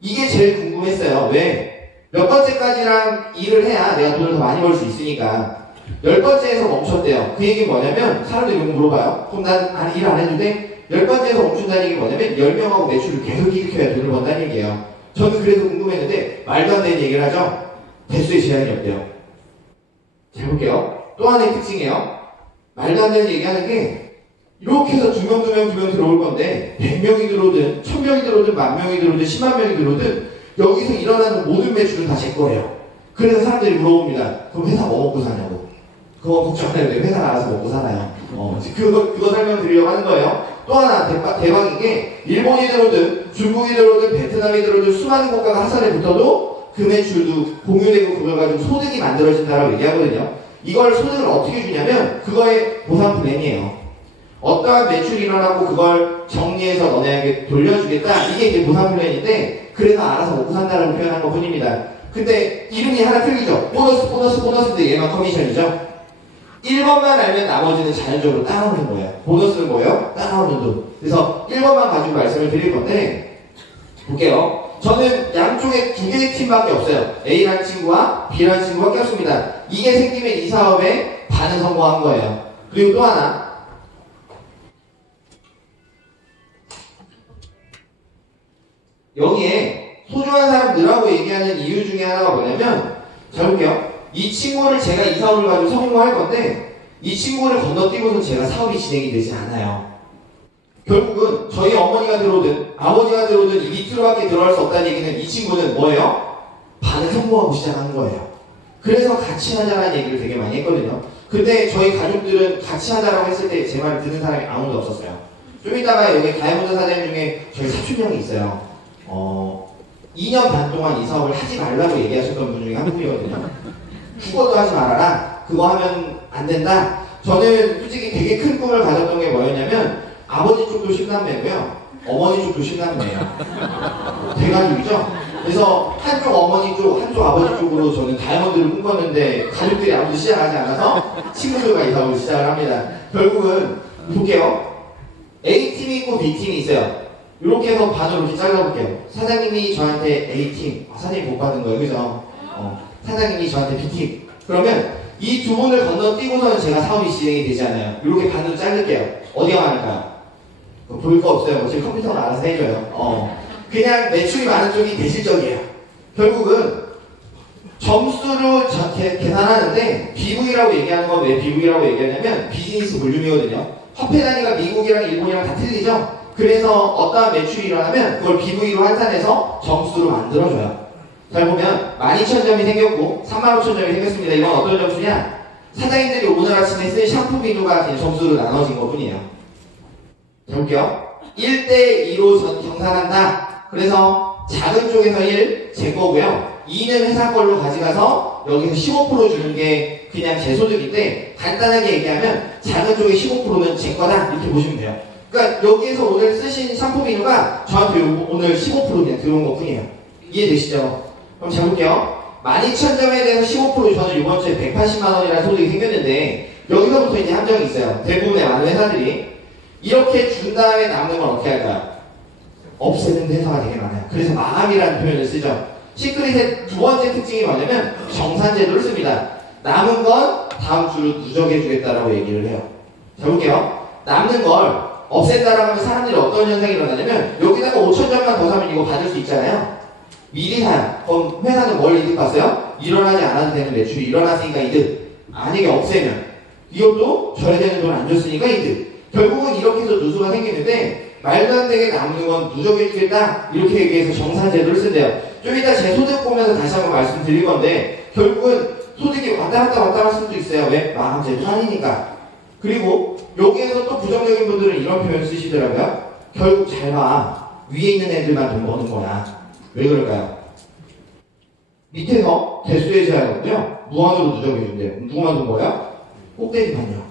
이게 제일 궁금했어요. 왜? 몇 번째까지랑 일을 해야 내가 돈을 더 많이 벌 수 있으니까. 10번째에서 멈췄대요. 그 얘기는 뭐냐면 사람들이 이거 물어봐요. 그럼 난 일 안 해도 돼? 10번째에서 멈춘다는 얘기 뭐냐면 10명하고 매출을 계속 일으켜야 돈을 번다는 얘기예요. 저는 그래서 궁금했는데 말도 안 되는 얘기를 하죠. 대수에 제한이 없대요. 잘 볼게요. 또 하나의 특징이에요. 말도 안 되는 얘기하는 게 이렇게 해서 2명 들어올 건데 100명이 들어오든 1000명이 들어오든 10,000명이 들어오든 10만 명이 들어오든 여기서 일어나는 모든 매출은 다 제 거예요. 그래서 사람들이 물어봅니다. 그럼 회사 뭐 먹고 사냐고. 그거 걱정 안 해도 돼요. 회사가 알아서 먹고 살아요. 그거 설명드리려고 하는 거예요. 또 하나 대박인 게 일본이 들어오든 중국이 들어오든 베트남이 들어오든 수많은 국가가 하선에 붙어도 그 매출도 공유되고 그걸 가지고 소득이 만들어진다라고 얘기하거든요. 이걸 소득을 어떻게 주냐면 그거의 보상 플랜이에요. 어떠한 매출이 일어나고 그걸 정리해서 너네에게 돌려주겠다. 이게 이제 보상 플랜인데 그래서 알아서 먹고 산다라고 표현한 것 뿐입니다. 근데 이름이 하나 틀리죠. 보너스인데 얘만 커미션이죠. 1번만 알면 나머지는 자연적으로 따라오는 거예요. 보너스는 뭐예요? 따라오는 돈. 그래서 1번만 가지고 말씀을 드릴 건데 볼게요. 저는 양쪽에 2개의 팀밖에 없어요. A라는 친구와 B라는 친구밖에 없습니다. 이게 생기면 이 사업에 반은 성공한 거예요. 그리고 또 하나, 여기에 소중한 사람 늘라고 얘기하는 이유 중에 하나가 뭐냐면, 잘 볼게요. 이 친구를 제가 이 사업을 가지고 성공할 건데 이 친구를 건너뛰고선 제가 사업이 진행이 되지 않아요. 결국은 저희 어머니가 들어오든 아버지가 들어오든 이 밑으로밖에 들어갈 수 없다는 얘기는 이 친구는 뭐예요? 반을 성공하고 시작하는 거예요. 그래서 같이 하자라는 얘기를 되게 많이 했거든요. 근데 저희 가족들은 같이 하자라고 했을 때 제 말을 듣는 사람이 아무도 없었어요. 좀 이따가 여기 다이아몬드 사장님 중에 저희 사촌형이 있어요. 2년 반 동안 이 사업을 하지 말라고 얘기하셨던 분 중에 한 분이거든요. 죽어도 하지 말아라. 그거 하면 안 된다. 저는 솔직히 되게 큰 꿈을 가졌던 게 뭐였냐면 아버지 쪽도 10남매고요. 어머니 쪽도 10남매예요. 대가족이죠. 그래서 한쪽 어머니 쪽, 한쪽 아버지 쪽으로 저는 다이아몬드를 꿈꿨는데 가족들이 아무도 시작하지 않아서 친구들과 이 사업을 시작을 합니다. 결국은 볼게요. A팀이 있고 B팀이 있어요. 이렇게 해서 반으로 이렇게 잘라볼게요. 사장님이 저한테 A팀, 사장님 못 받은 거예요. 그죠? 사장님이 저한테 B팀. 그러면 이 두 분을 건너뛰고서는 제가 사업이 진행이 되지 않아요. 이렇게 반으로 자를게요. 어디가 많을까요? 볼 거 없어요. 지금 컴퓨터가 알아서 해줘요. 그냥 매출이 많은 쪽이 대실적이에요. 결국은 점수로 계산하는데 BV라고 얘기하는 건 왜 BV라고 얘기하냐면 비즈니스 볼륨이거든요. 화폐 단위가 미국이랑 일본이랑 다 틀리죠? 그래서 어떠한 매출이 일어나면 그걸 BV로 환산해서 점수로 만들어줘요. 잘 보면 12,000점이 생겼고 35,000점이 생겼습니다. 이건 어떤 점수냐? 사장님들이 오늘 아침에 쓴 샴푸 비누가 그냥 점수로 나눠진 것 뿐이에요. 자, 볼게요. 1대2로 경산한다. 그래서 작은 쪽에서 1, 제 거고요. 2는 회사 걸로 가져가서 여기서 15% 주는 게 그냥 제 소득인데 간단하게 얘기하면 작은 쪽에 15%는 제 거다 이렇게 보시면 돼요. 그러니까 여기에서 오늘 쓰신 샴푸 비누가 저한테 오늘 15% 그냥 들어온 것 뿐이에요. 이해되시죠? 그럼 잘 볼게요. 12,000점에 대해서 15% 저는 이번 주에 180만 원이라는 소득이 생겼는데 여기서부터 이제 함정이 있어요. 대부분의 많은 회사들이 이렇게 준 다음에 남는 건 어떻게 할까요? 없애는 회사가 되게 많아요. 그래서 마감이라는 표현을 쓰죠. 시크릿의 두 번째 특징이 뭐냐면 정산제도를 씁니다. 남은 건 다음 주로 누적해주겠다라고 얘기를 해요. 자 볼게요. 남는 걸 없앤다라고 하면 사람들이 어떤 현상이 일어나냐면 여기다가 5,000점만 더 사면 이거 받을 수 있잖아요. 미리 사요. 그럼 회사는 뭘 이득 봤어요? 일어나지 않아도 되는 매출이 일어났으니까 이득. 만약에 없애면 이것도 줘야 되는 돈 안 줬으니까 이득. 결국은 이렇게 해서 누수가 생기는데 말도 안 되게 남는 건 누적해주겠다 이렇게 얘기해서 정산제도를 쓴대요. 좀 이따 제 소득 보면서 다시 한번 말씀드릴 건데 결국은 소득이 왔다 갔다 갈 수도 있어요. 왜? 마감제도 아니니까. 그리고 여기에서 또 부정적인 분들은 이런 표현 쓰시더라고요. 결국 잘 봐. 위에 있는 애들만 돈 버는 거야. 왜 그럴까요? 밑에서 대수의 제한이거든요. 무한으로 누적해준대요. 누구만 돈 벌어요? 꼭대기만요.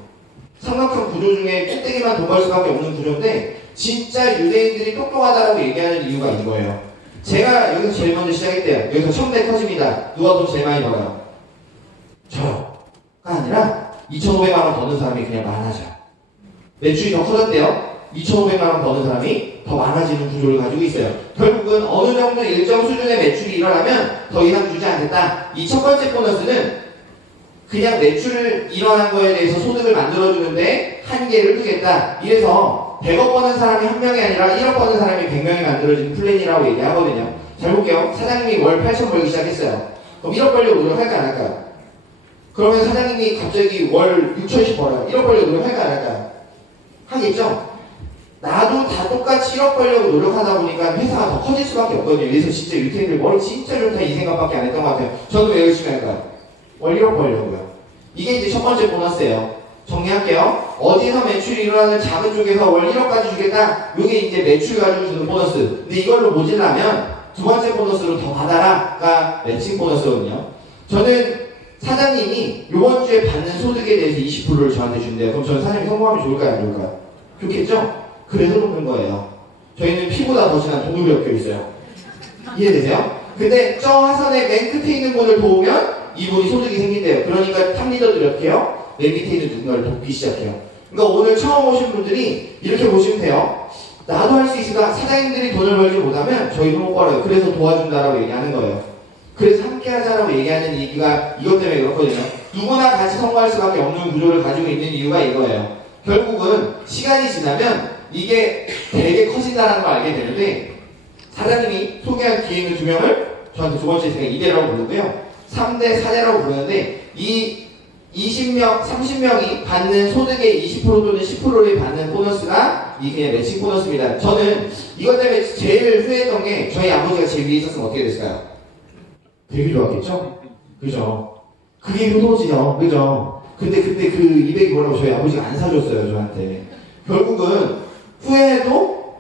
삼각형 구조 중에 꼭대기만 돈 벌 수밖에 없는 구조인데 진짜 유대인들이 똑똑하다라고 얘기하는 이유가 이거예요. 제가 여기서 제일 먼저 시작했대요. 여기서 1,100 터집니다. 누가 돈 제일 많이 벌어요? 저요가 아니라 2,500만 원 버는 사람이 그냥 많아져요. 매출이 더 커졌대요. 2,500만 원 버는 사람이 더 많아지는 구조를 가지고 있어요. 결국은 어느 정도 일정 수준의 매출이 일어나면 더 이상 주지 않겠다. 이 첫 번째 보너스는 그냥 매출 일어난 거에 대해서 소득을 만들어주는데 한계를 두겠다. 이래서 100억 버는 사람이 한 명이 아니라 1억 버는 사람이 100명이 만들어지는 플랜이라고 얘기하거든요. 잘 볼게요. 사장님이 월 8천 벌기 시작했어요. 그럼 1억 벌려고 노력할까 안 할까요? 그러면 사장님이 갑자기 월 6천씩 벌어요. 1억 벌려고 노력할까 안 할까요? 하겠죠? 나도 다 똑같이 1억 벌려고 노력하다 보니까 회사가 더 커질 수밖에 없거든요. 그래서 진짜 유태인들 뭘 진짜 좋다 이 생각밖에 안 했던 것 같아요. 저는 왜 열심히 할까요? 월 1억 벌려고요. 이게 이제 첫 번째 보너스예요. 정리할게요. 어디서 매출이 일어나는 작은 쪽에서 월 1억까지 주겠다. 이게 이제 매출 가지고 주는 보너스. 근데 이걸로 모질라면 두 번째 보너스로 더 받아라가 매칭 보너스거든요. 저는 사장님이 이번 주에 받는 소득에 대해서 20%를 저한테 준대요. 그럼 저는 사장님이 성공하면 좋을까요? 안 좋을까요? 좋겠죠? 그래서 놓는 거예요. 저희는 피보다 더 진한 동물이 엮여 있어요. 이해되세요? 근데 저 화선의 맨 끝에 있는 분을 도우면 이분이 소득이 생긴대요. 그러니까 탑리더도 이렇게 해요. 맨 밑에 있는 누군가를 돕기 시작해요. 그러니까 오늘 처음 오신 분들이 이렇게 보시면 돼요. 나도 할 수 있을까? 사장님들이 돈을 벌지 못하면 저희도 못 벌어요. 그래서 도와준다라고 얘기하는 거예요. 그래서 함께 하자라고 얘기하는 얘기가 이것 때문에 그렇거든요. 누구나 같이 성공할 수밖에 없는 구조를 가지고 있는 이유가 이거예요. 결국은 시간이 지나면 이게 되게 커진다는 걸 알게 되는데 사장님이 소개한 뒤에 있는 두 명을 저한테 두 번째 제가 2대라고 부르고요. 3대, 4대라고 부르는데 이 20명, 30명이 받는 소득의 20% 또는 10%를 받는 보너스가 이 그냥 매칭 보너스입니다. 저는 이것 때문에 제일 후회했던 게 저희 아버지가 제 위에 있었으면 어떻게 됐을까요? 되게 좋았겠죠? 그죠? 그게 효도지요. 그죠? 근데 그때 그 200이 뭐라고 저희 아버지가 안 사줬어요, 저한테. 결국은 후회해도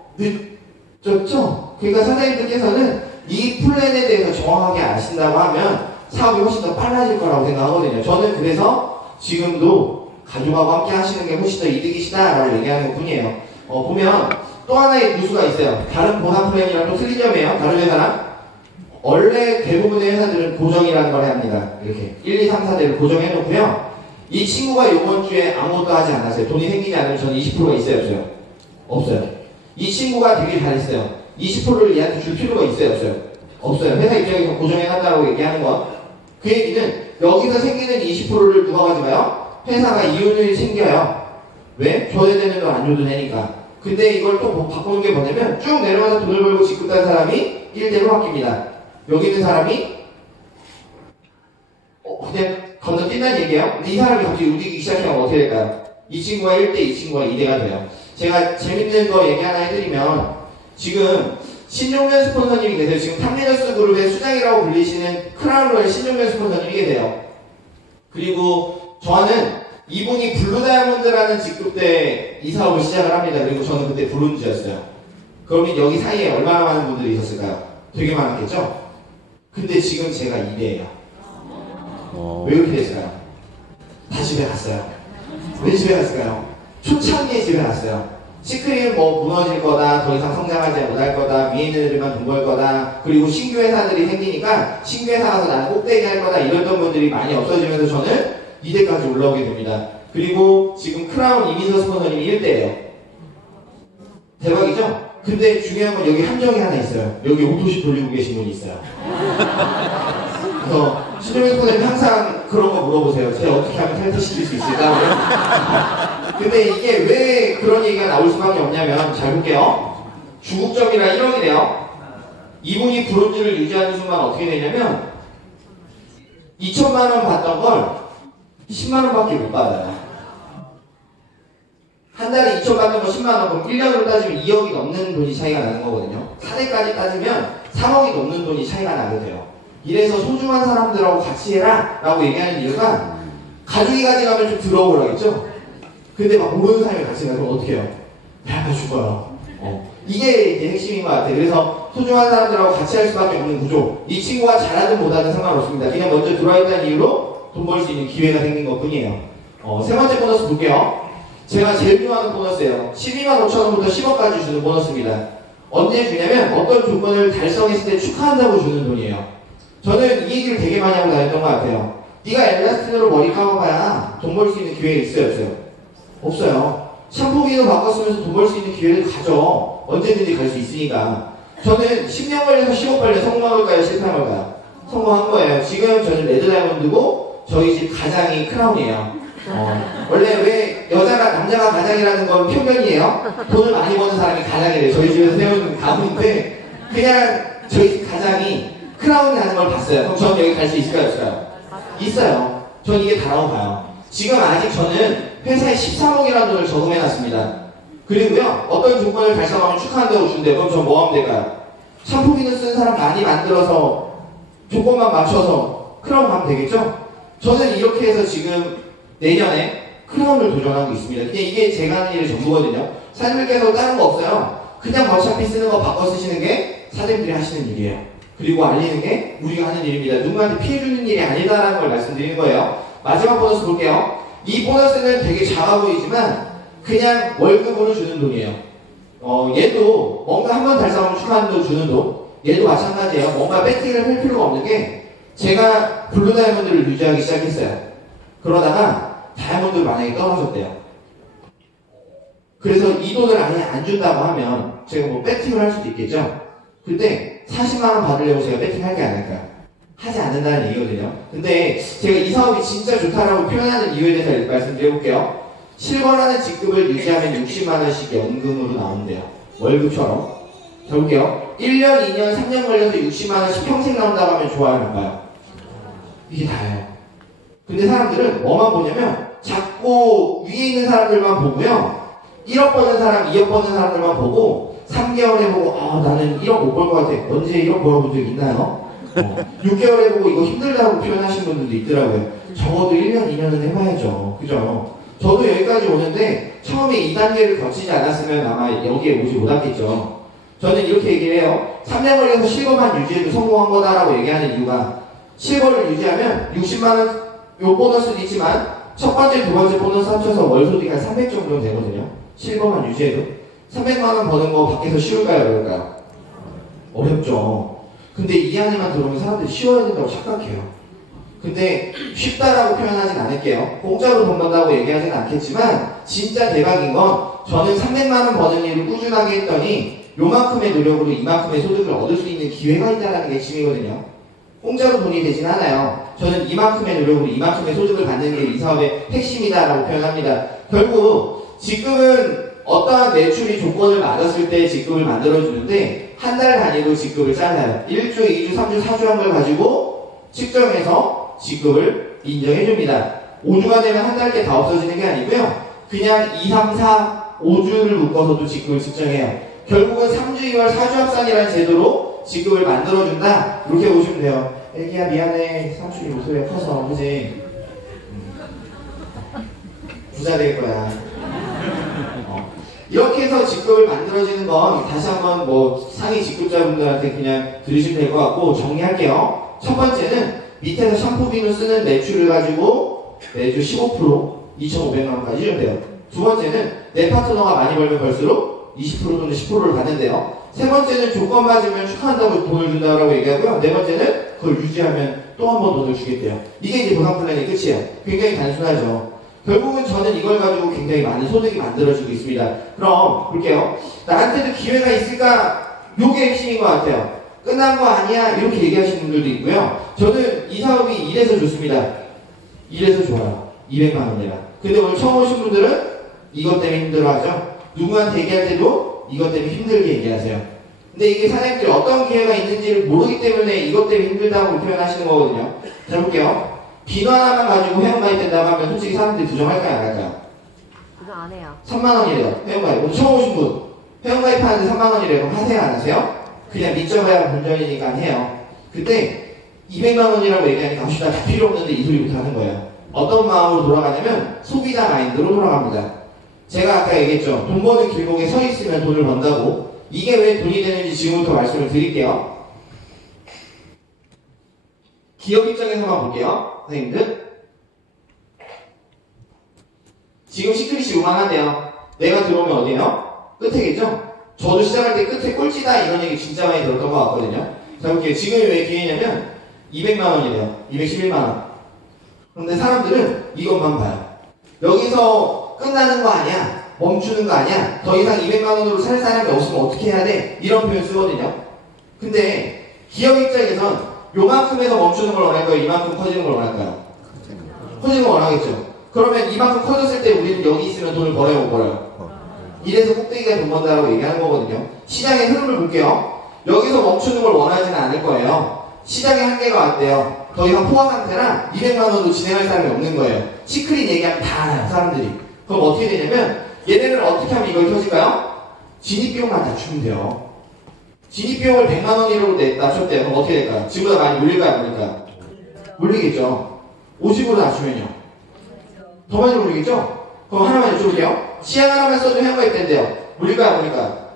늦었죠? 그러니까 사장님들께서는 이 플랜에 대해서 정확하게 아신다고 하면 사업이 훨씬 더 빨라질 거라고 생각하거든요. 저는 그래서 지금도 가족하고 함께 하시는 게 훨씬 더 이득이시다라고 얘기하는 것 뿐이에요. 보면 또 하나의 누수가 있어요. 다른 보상 플랜이랑 또 틀린 점이에요. 다른 회사랑. 원래 대부분의 회사들은 고정이라는 걸 해야 합니다. 이렇게 1, 2, 3, 4대를 고정해놓고요. 이 친구가 이번 주에 아무것도 하지 않았어요. 돈이 생기지 않으면 저는 20%가 있어요, 없어요? 없어요. 이 친구가 되게 잘했어요. 20%를 얘한테 줄 필요가 있어요, 없어요? 없어요. 회사 입장에서 고정해간다고 얘기하는 건 그 얘기는 여기서 생기는 20%를 누가 가져가요? 회사가 이윤을 챙겨요. 왜? 줘야 되는 돈 안 줘도 되니까. 근데 이걸 또 바꾸는 게 뭐냐면 쭉 내려가서 돈을 벌고 직급 딴 사람이 1대로 바뀝니다. 여기 있는 사람이 그냥 건너뛴다는 얘기예요. 근데 이 사람이 갑자기 우기기 시작하면 어떻게 될까요? 이 친구가 1대, 이 친구가 2대가 돼요. 제가 재밌는 거 얘기 하나 해드리면 지금 신종면 스폰서님이 계세요. 지금 탑리더스 그룹의 수장이라고 불리시는 크라운로의 신종면 스폰서님이 계세요. 그리고 저는 이분이 블루 다이아몬드라는 직급 때 이 사업을 시작을 합니다. 그리고 저는 그때 브론즈였어요. 그러면 여기 사이에 얼마나 많은 분들이 있었을까요? 되게 많았겠죠? 근데 지금 제가 2대예요. 왜 그렇게 됐을까요? 다 집에 갔어요. 왜 집에 갔을까요? 초창기에 집에 갔어요. 시크릿은 뭐 무너질 거다, 더 이상 성장하지 못할 거다, 위에 있는 애들만 돈 벌 거다, 그리고 신규 회사들이 생기니까 신규 회사 가서 나는 꼭대기 할 거다 이랬던 분들이 많이 없어지면서 저는 2대까지 올라오게 됩니다. 그리고 지금 크라운 이민서 스포너님이 1대예요. 대박이죠? 근데 중요한 건 여기 함정이 하나 있어요. 여기 오토시 돌리고 계신 분이 있어요. 그래서 신종현 스포너님 항상 그런 거 물어보세요. 제가 어떻게 하면 탈퇴시킬 수 있을까? 근데 이게 왜 그런 얘기가 나올 수밖에 없냐면 잘 볼게요. 중국점이라 1억이네요. 이분이 브론즈를 유지하는 순간 어떻게 되냐면 2천만 원 받던 걸 10만 원밖에 못 받아요. 한 달에 2천 받는 거 10만 원, 그럼 1년으로 따지면 2억이 넘는 돈이 차이가 나는 거거든요. 4대까지 따지면 3억이 넘는 돈이 차이가 나게 돼요. 이래서 소중한 사람들하고 같이 해라 라고 얘기하는 이유가 가족이 가져가면 좀 들어오라겠죠? 근데 막 모르는 사람이 같이 가면 어떻게 해요? 야, 죽어요. 이게 이제 핵심인 것 같아요. 그래서 소중한 사람들하고 같이 할 수밖에 없는 구조. 이 친구가 잘하든 못하든 상관없습니다. 그냥 먼저 들어와 있다는 이유로 돈 벌 수 있는 기회가 생긴 것 뿐이에요. 세 번째 보너스 볼게요. 제가 제일 좋아하는 보너스예요. 12만 5천 원부터 10억까지 주는 보너스입니다. 언제 주냐면 어떤 조건을 달성했을 때 축하한다고 주는 돈이에요. 저는 이 얘기를 되게 많이 하고 다녔던 것 같아요. 네가 엘라스틴으로 머리 감아봐야 돈 벌 수 있는 기회가 있어요, 없어요? 없어요. 샴푸기도 바꿨으면서 돈 벌 수 있는 기회를 가져. 언제든지 갈 수 있으니까. 저는 10년 걸려서 10억 벌려 성공한 걸까요? 실패한 걸까요? 성공한 거예요. 지금 저는 레드 다이아몬드고 저희 집 가장이 크라운이에요. 원래 왜 여자가 남자가 가장이라는 건 편견이에요. 돈을 많이 버는 사람이 가장이래요. 저희 집에서 세우는 가문인데 그냥 저희 집 가장이 크라운이라는 걸 봤어요. 그럼 저는 여기 갈 수 있을까요? 없을까요? 있어요. 전 이게 다라고 봐요. 지금 아직 저는 회사에 13억이라는 돈을 저금해놨습니다. 그리고요, 어떤 조건을 달성하면 축하한다고 준대요. 그럼 전 뭐 하면 될까요? 샴푸기는 쓰는 사람 많이 만들어서 조건만 맞춰서 크라운 가면 되겠죠? 저는 이렇게 해서 지금 내년에 크라운을 도전하고 있습니다. 그냥 이게 제가 하는 일의 전부거든요. 사장님께서 다른 거 없어요. 그냥 어차피 쓰는 거 바꿔 쓰시는 게 사장님들이 하시는 일이에요. 그리고 알리는 게 우리가 하는 일입니다. 누구한테 피해주는 일이 아니다라는 걸 말씀드리는 거예요. 마지막 보너스 볼게요. 이 보너스는 되게 작아 보이지만 그냥 월급으로 주는 돈이에요. 얘도 뭔가 한 번 달성하면 축하하는 돈 주는 돈. 얘도 마찬가지예요. 뭔가 배팅을 할 필요가 없는 게 제가 블루 다이아몬드를 유지하기 시작했어요. 그러다가 다이아몬드 만약에 떨어졌대요. 그래서 이 돈을 아예 안 준다고 하면 제가 뭐 배팅을 할 수도 있겠죠. 근데 40만 원 받으려고 제가 배팅 할게 안 할까요? 하지 않는다는 얘기거든요. 근데 제가 이 사업이 진짜 좋다라고 표현하는 이유에 대해서 말씀드려볼게요. 실버라는 직급을 유지하면 60만 원씩 연금으로 나온대요. 월급처럼. 자, 볼게요. 1년, 2년, 3년 걸려서 60만 원씩 평생 나온다고 하면 좋아요, 나빠요? 이게 다예요. 근데 사람들은 뭐만 보냐면 자꾸 위에 있는 사람들만 보고요. 1억 버는 사람, 2억 버는 사람들만 보고 3개월 해보고 나는 1억 못 벌 것 같아. 언제 1억 벌어본 적 있나요? 6개월 해보고 이거 힘들다고 표현하시는 분들도 있더라고요. 적어도 1년, 2년은 해봐야죠. 그죠? 저도 여기까지 오는데 처음에 2단계를 거치지 않았으면 아마 여기에 오지 못했겠죠. 저는 이렇게 얘기를 해요. 3년 걸려서 실버만 유지해도 성공한 거다라고 얘기하는 이유가 실버를 유지하면 60만원 요 보너스도 있지만 첫 번째, 두 번째 보너스 합쳐서 월 소득이 한 300 정도 되거든요. 실버만 유지해도 300만원 버는 거 밖에서 쉬울까요? 어려울까요? 어렵죠. 근데 이 안에만 들어오면 사람들이 쉬워야 된다고 착각해요. 근데 쉽다라고 표현하진 않을게요. 공짜로 돈 번다고 얘기하진 않겠지만 진짜 대박인 건 저는 300만원 버는 일을 꾸준하게 했더니 요만큼의 노력으로 이만큼의 소득을 얻을 수 있는 기회가 있다는 게 핵심이거든요. 공짜로 돈이 되진 않아요. 저는 이만큼의 노력으로 이만큼의 소득을 받는 게 이 사업의 핵심이다라고 표현합니다. 결국 직급은 어떠한 매출이 조건을 맞았을 때 직급을 만들어주는데 한 달 단위로 직급을 잘라요. 1주, 2주, 3주, 4주 한 걸 가지고 측정해서 직급을 인정해줍니다. 5주가 되면 한 달째 다 없어지는 게 아니고요. 그냥 2, 3, 4, 5주를 묶어서도 직급을 측정해요. 결국은 3주, 2월, 4주 합산이라는 제도로 직급을 만들어준다. 이렇게 보시면 돼요. 애기야 미안해. 삼촌이 목소리가 커서 그지? 부자 될 거야. 이렇게 해서 직급을 만들어지는 건 다시 한번 뭐 상위 직급자분들한테 그냥 들으시면 될 것 같고 정리할게요. 첫 번째는 밑에서 샴푸 비누 쓰는 매출을 가지고 매주 15% 2,500만 원까지 준대요. 두 번째는 내 파트너가 많이 벌면 벌수록 20% 또는 10%를 받는데요. 세 번째는 조건 맞으면 축하한다고 돈을 준다고 얘기하고요. 네 번째는 그걸 유지하면 또 한 번 돈을 주겠대요. 이게 이제 보상 플랜의 끝이에요. 굉장히 단순하죠. 결국은 저는 이걸 가지고 굉장히 많은 소득이 만들어지고 있습니다. 그럼 볼게요. 나한테도 기회가 있을까? 요게 핵심인 것 같아요. 끝난 거 아니야? 이렇게 얘기하시는 분들도 있고요. 저는 이 사업이 이래서 좋습니다. 이래서 좋아요. 200만 원이라. 근데 오늘 처음 오신 분들은 이것 때문에 힘들어하죠. 누구한테 얘기할 때도 이것 때문에 힘들게 얘기하세요. 근데 이게 사장님들이 어떤 기회가 있는지를 모르기 때문에 이것 때문에 힘들다고 표현하시는 거거든요. 자 볼게요. 비누 하나만 가지고 회원가입된다고 하면 솔직히 사람들이 부정할까요? 안 할까요? 그거 안 해요. 3만 원이래요. 회원가입. 오늘 처음 오신 분. 회원가입하는데 3만 원이래요. 그럼 하세요? 안 하세요? 그냥 믿져봐야 본전이니까 해요. 그때 200만 원이라고 얘기하니까 혹시나 다 필요 없는데 이 소리부터 하는 거예요. 어떤 마음으로 돌아가냐면 소비자 마인드로 돌아갑니다. 제가 아까 얘기했죠. 돈 버는 길목에 서 있으면 돈을 번다고. 이게 왜 돈이 되는지 지금부터 말씀을 드릴게요. 기업 입장에서만 볼게요. 선생님들. 지금 시크릿이 요만한데요. 내가 들어오면 어디에요? 끝에겠죠? 저도 시작할 때 끝에 꼴찌다 이런 얘기 진짜 많이 들었던 것 같거든요. 자 볼게요. 지금이 왜 기회냐면 200만 원이래요. 211만 원. 그런데 사람들은 이것만 봐요. 여기서 끝나는 거 아니야? 멈추는 거 아니야? 더 이상 200만 원으로 살 사람이 없으면 어떻게 해야 돼? 이런 표현 쓰거든요. 근데 기업 입장에선 요만큼에서 멈추는 걸 원할까요? 이만큼 커지는 걸 원할까요? 커지는 걸 원하겠죠. 그러면 이만큼 커졌을 때 우리는 여기 있으면 돈을 벌어요, 못 벌어요? 이래서 꼭대기가 돈 번다라고 얘기하는 거거든요. 시장의 흐름을 볼게요. 여기서 멈추는 걸 원하지는 않을 거예요. 시장의 한계가 왔대요. 더 이상 포화 상태라 200만 원도 진행할 사람이 없는 거예요. 시크릿 얘기하면 다 알아요, 사람들이. 그럼 어떻게 되냐면 얘네를 어떻게 하면 이걸 켜질까요? 진입비용만 낮추면 돼요. 진입비용을 100만 원이라고 낮췄대요. 그럼 어떻게 될까요? 지금보다 많이 물릴까요? 안 물릴까요? 물리겠죠. 50으로 낮추면요. 더 많이 물리겠죠? 그럼 하나만 여쭤볼게요. 시향 하나만 써도 회원가입 된대요. 물릴까요? 안 물릴까요?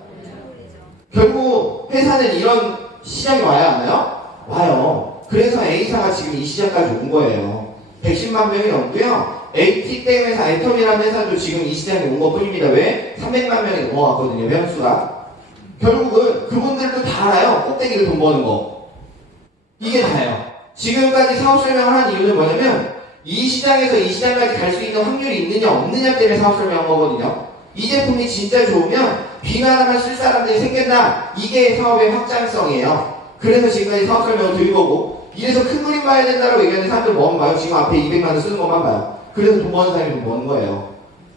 결국 회사는 이런 시장이 와야 하나요? 와요. 그래서 A사가 지금 이 시장까지 온 거예요. 110만 명이 넘고요. AT땡 회사, 애텀이라는 회사도 지금 이 시장에 온 것 뿐입니다. 왜? 300만 명이 넘어갔거든요. 회원수가. 결국은 그분들도 다 알아요. 꼭대기를 돈 버는 거. 이게 다예요. 지금까지 사업 설명을 한 이유는 뭐냐면 이 시장에서 이 시장까지 갈 수 있는 확률이 있느냐 없느냐 때문에 사업 설명한 거거든요. 이 제품이 진짜 좋으면 비누 하나만 쓸 사람들이 생긴다. 이게 사업의 확장성이에요. 그래서 지금까지 사업 설명을 드린 거고, 이래서 큰 그림 봐야 된다고 얘기하는 사람들 뭐만 봐요? 지금 앞에 200만 원 쓰는 것만 봐요. 그래서 돈 버는 사람이 돈 버는 거예요.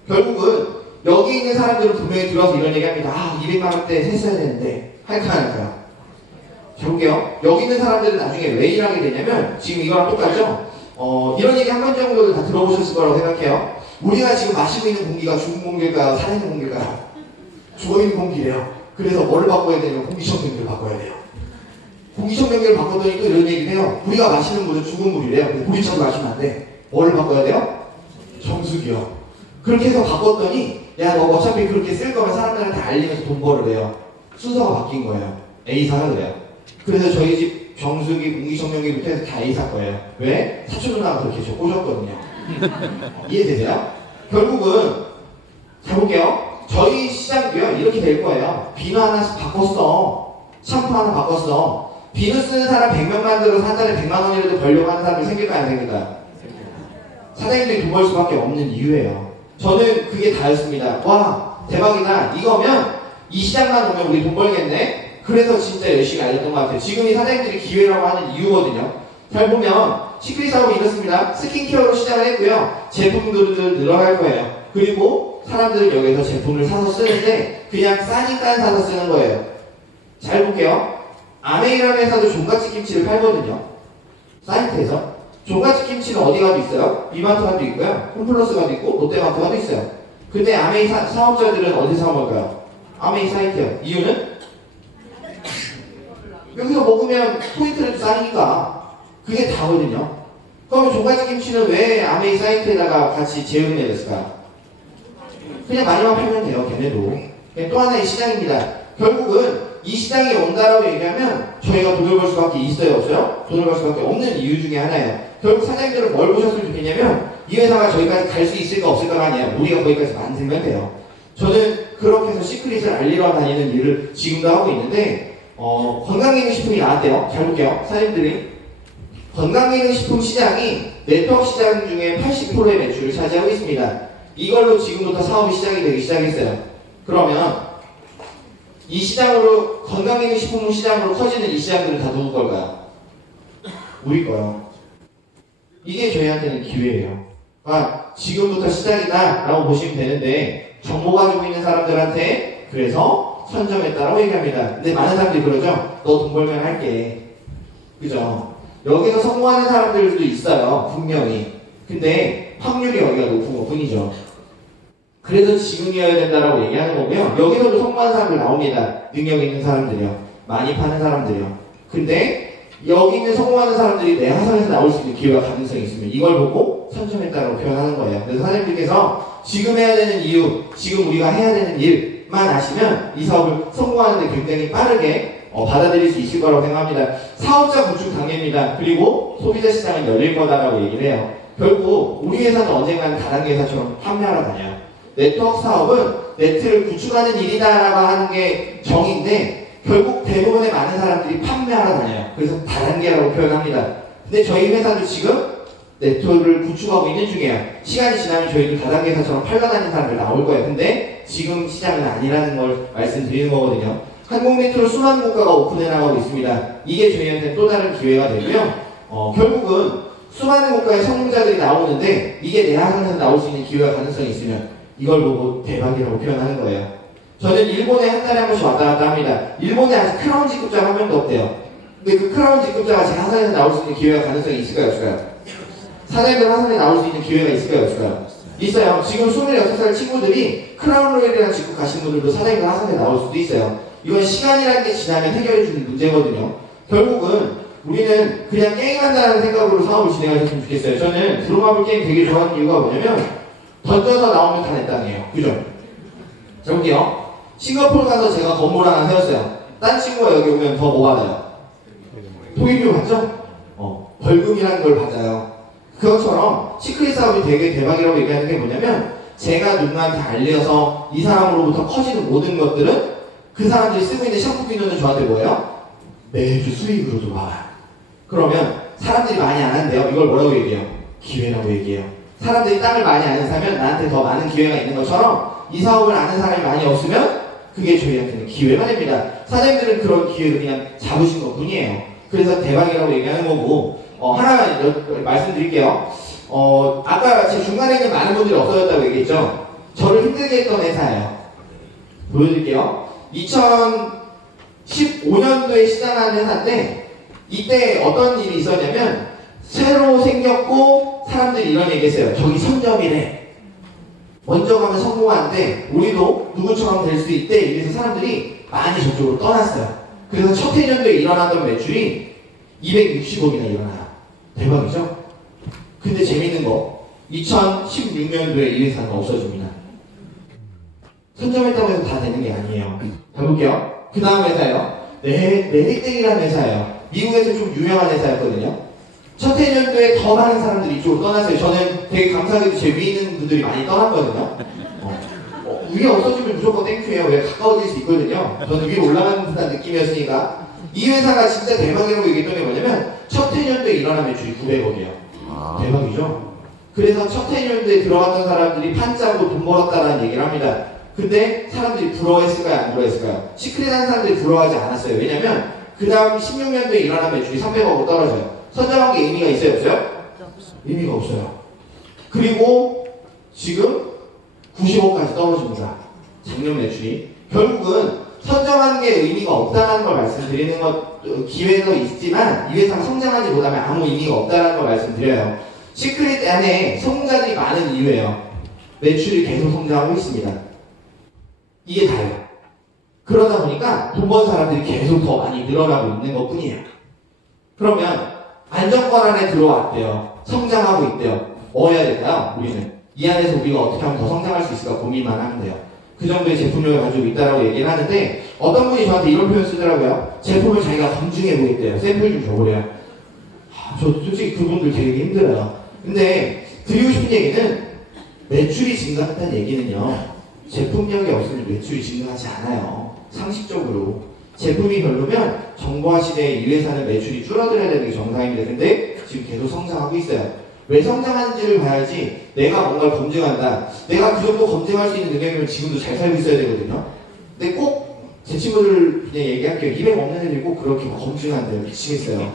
결국은 여기 있는 사람들은 분명히 들어와서 이런 얘기합니다. 아, 200만 원대 했어야 되는데 할까 안 할까요? 자 볼게요. 여기 있는 사람들은 나중에 왜 일하게 되냐면 지금 이거랑 똑같죠? 이런 얘기 한 번 정도는 다 들어보셨을 거라고 생각해요. 우리가 지금 마시고 있는 공기가 죽은 공기일까요? 살아있는 공기일까요? 죽어있는 공기래요. 그래서 뭐를 바꿔야 되냐면 공기청정기를 바꿔야 돼요. 공기청정기를 바꿨더니 또 이런 얘기를 해요. 우리가 마시는 물은 죽은 물이래요. 근데 공기청을 마시면 안 돼. 뭐를 바꿔야 돼요? 정수기요. 그렇게 해서 바꿨더니 야, 너 어차피 그렇게 쓸 거면 사람들한테 알리면서 돈 벌으래요. 순서가 바뀐 거예요. A사가 그래요. 그래서 저희 집 정수기, 공기청정기부터 해서 다 A사 거예요. 왜? 사촌 누나가 그렇게 저 꼬셨거든요. 이해되세요? 결국은 자 볼게요. 저희 시장도요 이렇게 될 거예요. 비누 하나 바꿨어. 샴푸 하나 바꿨어. 비누 쓰는 사람 100명 만들어서 한 달에 100만 원이라도 벌려고 하는 사람이 생길까요? 안 생길까요? 사장님들이 돈 벌 수밖에 없는 이유예요. 저는 그게 다였습니다. 와 대박이다. 이거면 이 시장만 오면 우리 돈 벌겠네. 그래서 진짜 열심히 알렸던 것 같아요. 지금 이 사장님들이 기회라고 하는 이유거든요. 잘 보면 시크릿 사업이 이렇습니다. 스킨케어로 시작을 했고요. 제품들은 늘어날 거예요. 그리고 사람들은 여기서 제품을 사서 쓰는데 그냥 싸니까 사서 쓰는 거예요. 잘 볼게요. 아메이라는 회사도 종갓집 김치를 팔거든요. 사이트에서. 종갓집 김치는 어디 가도 있어요? 이마트 가도 있고요. 홈플러스 가도 있고 롯데마트 가도 있어요. 근데 아메이 사업자들은 어디서 사 먹을까요? 아메이 사이트요. 이유는? 여기서 먹으면 포인트를 쌓이니까 그게 다거든요. 그러면 종갓집 김치는 왜 아메이 사이트에다가 같이 재현해냈을까요? 그냥 많이만 팔면 돼요, 걔네도. 그냥 또 하나의 시장입니다. 결국은 이 시장이 온다라고 얘기하면 저희가 돈을 벌 수밖에 있어요, 없어요? 돈을 벌 수밖에 없는 이유 중에 하나예요. 결국 사장님들은 뭘 보셨으면 좋겠냐면 이 회사가 저기까지 갈 수 있을까 없을까가 아니에요. 우리가 거기까지 만들면 돼요. 저는 그렇게 해서 시크릿을 알리러 다니는 일을 지금도 하고 있는데 건강기능식품이 나왔대요. 잘 볼게요. 사장님들이 건강기능식품 시장이 네트워크 시장 중에 80%의 매출을 차지하고 있습니다. 이걸로 지금부터 사업이 시작이 되기 시작했어요. 그러면 이 시장으로 건강기능식품 시장으로 커지는 이 시장들은 다 누구 걸까요? 우리 거요. 이게 저희한테는 기회예요. 아, 지금부터 시작이다 라고 보시면 되는데 정보 가지고 있는 사람들한테 그래서 선점했다라고 얘기합니다. 근데 많은 사람들이 그러죠. 너 돈 벌면 할게. 그죠? 여기서 성공하는 사람들도 있어요. 분명히. 근데 확률이 여기가 높은 것 뿐이죠. 그래서 지금이어야 된다라고 얘기하는 거고요. 여기서도 성공하는 사람들 나옵니다. 능력 있는 사람들이요. 많이 파는 사람들이요. 근데 여기 있는 성공하는 사람들이 내 화성에서 나올 수 있는 기회가 가능성이 있으면 이걸 보고 선점했다고 표현하는 거예요. 그래서 사장님들께서 지금 해야 되는 이유, 지금 우리가 해야 되는 일만 아시면 이 사업을 성공하는데 굉장히 빠르게 받아들일 수 있을 거라고 생각합니다. 사업자 구축 단계입니다. 그리고 소비자 시장은 열릴 거다라고 얘기를 해요. 결국 우리 회사는 언젠가는 다단계 회사처럼 판매하러 다녀요. 네트워크 사업은 네트를 구축하는 일이다라고 하는 게 정의인데 결국 대부분의 많은 사람들이 판매하러 다녀요. 그래서 다단계라고 표현합니다. 근데 저희 회사도 지금 네트워크를 구축하고 있는 중이에요. 시간이 지나면 저희도 다단계 회사처럼 팔러 다니는 사람들 나올 거예요. 근데 지금 시장은 아니라는 걸 말씀드리는 거거든요. 한국메트로 수많은 국가가 오픈해 나가고 있습니다. 이게 저희한테 또 다른 기회가 되고요. 결국은 수많은 국가의 성공자들이 나오는데 이게 내 화성에서 나올 수 있는 기회가 가능성이 있으면 이걸 보고 대박이라고 표현하는 거예요. 저는 일본에 한 달에 한 번씩 왔다 갔다 합니다. 일본에 아직 크라운 직급자가 한 명도 없대요. 근데 그 크라운 직급자가 제 화성에서 나올 수 있는 기회가 가능성이 있을까요, 없을까요? 사장님들 화성에 나올 수 있는 기회가 있을까요, 없을까요? 있어요. 지금 26살 친구들이 크라운 로얄이라는 직급 가신 분들도 사장님들 화성에 나올 수도 있어요. 이건 시간이라는 게 지나면 해결해주는 문제거든요. 결국은 우리는 그냥 게임한다는 생각으로 사업을 진행하셨으면 좋겠어요. 저는 드로마블 게임 되게 좋아하는 이유가 뭐냐면 던져서 나오면 다 내 땅이에요. 그죠? 자, 볼게요. 싱가포르 가서 제가 건물 하나 세웠어요. 딴 친구가 여기 오면 더 뭐 받아요? 토익료 받죠? 벌금이라는 걸 받아요. 그것처럼 시크릿 사업이 되게 대박이라고 얘기하는 게 뭐냐면 제가 누군가한테 알려서 이 사람으로부터 커지는 모든 것들은 그 사람들이 쓰고 있는 샴푸 비누는 저한테 뭐예요? 매주 수익으로 들어와요. 그러면 사람들이 많이 안 한대요. 이걸 뭐라고 얘기해요? 기회라고 얘기해요. 사람들이 땅을 많이 아는 사면 나한테 더 많은 기회가 있는 것처럼 이 사업을 아는 사람이 많이 없으면 그게 저희한테는 기회가 됩니다. 사장님들은 그런 기회를 그냥 잡으신 것 뿐이에요. 그래서 대박이라고 얘기하는 거고 하나만 말씀드릴게요. 아까 제 중간에 있는 많은 분들이 없어졌다고 얘기했죠. 저를 힘들게 했던 회사예요. 보여드릴게요. 2015년도에 시작한 회사인데 이때 어떤 일이 있었냐면 새로 생겼고 사람들이 이런 얘기했어요. 저기 선점이래. 먼저 가면 성공하는데 우리도 누구처럼 될 수 있대. 이래서 사람들이 많이 저쪽으로 떠났어요. 그래서 첫 해년도에 일어났던 매출이 260억이나 일어나요. 대박이죠? 근데 재밌는 거 2016년도에 이 회사는 없어집니다. 선점했다고 해서 다 되는 게 아니에요. 가볼게요. 그 다음 회사예요. 메리땡이라는 회사예요. 미국에서 좀 유명한 회사였거든요. 첫 해년도에 더 많은 사람들이 이쪽으로 떠났어요. 저는 되게 감사하게도 제 위에 있는 분들이 많이 떠났거든요. 위에 없어지면 무조건 땡큐예요. 왜 가까워질 수 있거든요. 저는 위로 올라가는 듯한 느낌이었으니까. 이 회사가 진짜 대박이라고 얘기했던 게 뭐냐면 첫 해년도에 일어난 매출이 900억이에요. 대박이죠? 그래서 첫 해년도에 들어갔던 사람들이 판짜고 돈 벌었다라는 얘기를 합니다. 근데 사람들이 부러워했을까요? 안 부러워했을까요? 시크릿한 사람들이 부러워하지 않았어요. 왜냐면 그 다음 16년도에 일어난 매출이 300억으로 떨어져요. 선점한 게 의미가 있어요? 없어요? 의미가 없어요. 그리고 지금 90억까지 떨어집니다. 작년 매출이. 결국은 선점한 게 의미가 없다는 걸 말씀드리는 것, 기회도 있지만 이 회사가 성장하지 못하면 아무 의미가 없다는 걸 말씀드려요. 시크릿 안에 성공자들이 많은 이유예요. 매출이 계속 성장하고 있습니다. 이게 다예요. 그러다 보니까 돈 번 사람들이 계속 더 많이 늘어나고 있는 것 뿐이에요. 그러면 안정권 안에 들어왔대요. 성장하고 있대요. 뭐 해야 될까요? 우리는 이 안에서 우리가 어떻게 하면 더 성장할 수 있을까 고민만 하면 돼요. 그 정도의 제품력을 가지고 있다고 얘기를 하는데 어떤 분이 저한테 이런 표현 쓰더라고요. 제품을 자기가 검증해 보겠대요. 샘플 좀 줘보래요. 저 솔직히 그분들 되게 힘들어요. 근데 드리고 싶은 얘기는 매출이 증가한다는 얘기는요. 제품력이 없으면 매출이 증가하지 않아요. 상식적으로. 제품이 별로면 정보화 시대에 이 회사는 매출이 줄어들어야 되는 게 정상입니다. 근데 지금 계속 성장하고 있어요. 왜 성장하는지를 봐야지 내가 뭔가를 검증한다. 내가 그 정도 검증할 수 있는 능력이면 지금도 잘 살고 있어야 되거든요. 근데 꼭 제 친구들 그냥 얘기할게요. 200 없는 애들이 꼭 그렇게 검증한대요. 미치겠어요.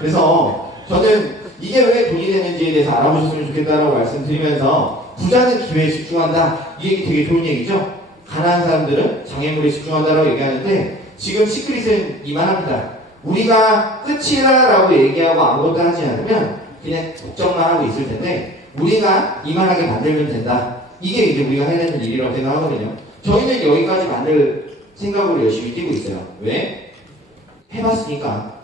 그래서 저는 이게 왜 돈이 되는지에 대해서 알아보셨으면 좋겠다라고 말씀드리면서 부자는 기회에 집중한다. 이 얘기 되게 좋은 얘기죠? 가난한 사람들은 장애물에 집중한다라고 얘기하는데 지금 시크릿은 이만합니다. 우리가 끝이라라고 얘기하고 아무것도 하지 않으면 그냥 걱정만 하고 있을 텐데 우리가 이만하게 만들면 된다. 이게 이제 우리가 해야 되는 일이라고 생각하거든요. 저희는 여기까지 만들 생각으로 열심히 뛰고 있어요. 왜? 해봤으니까.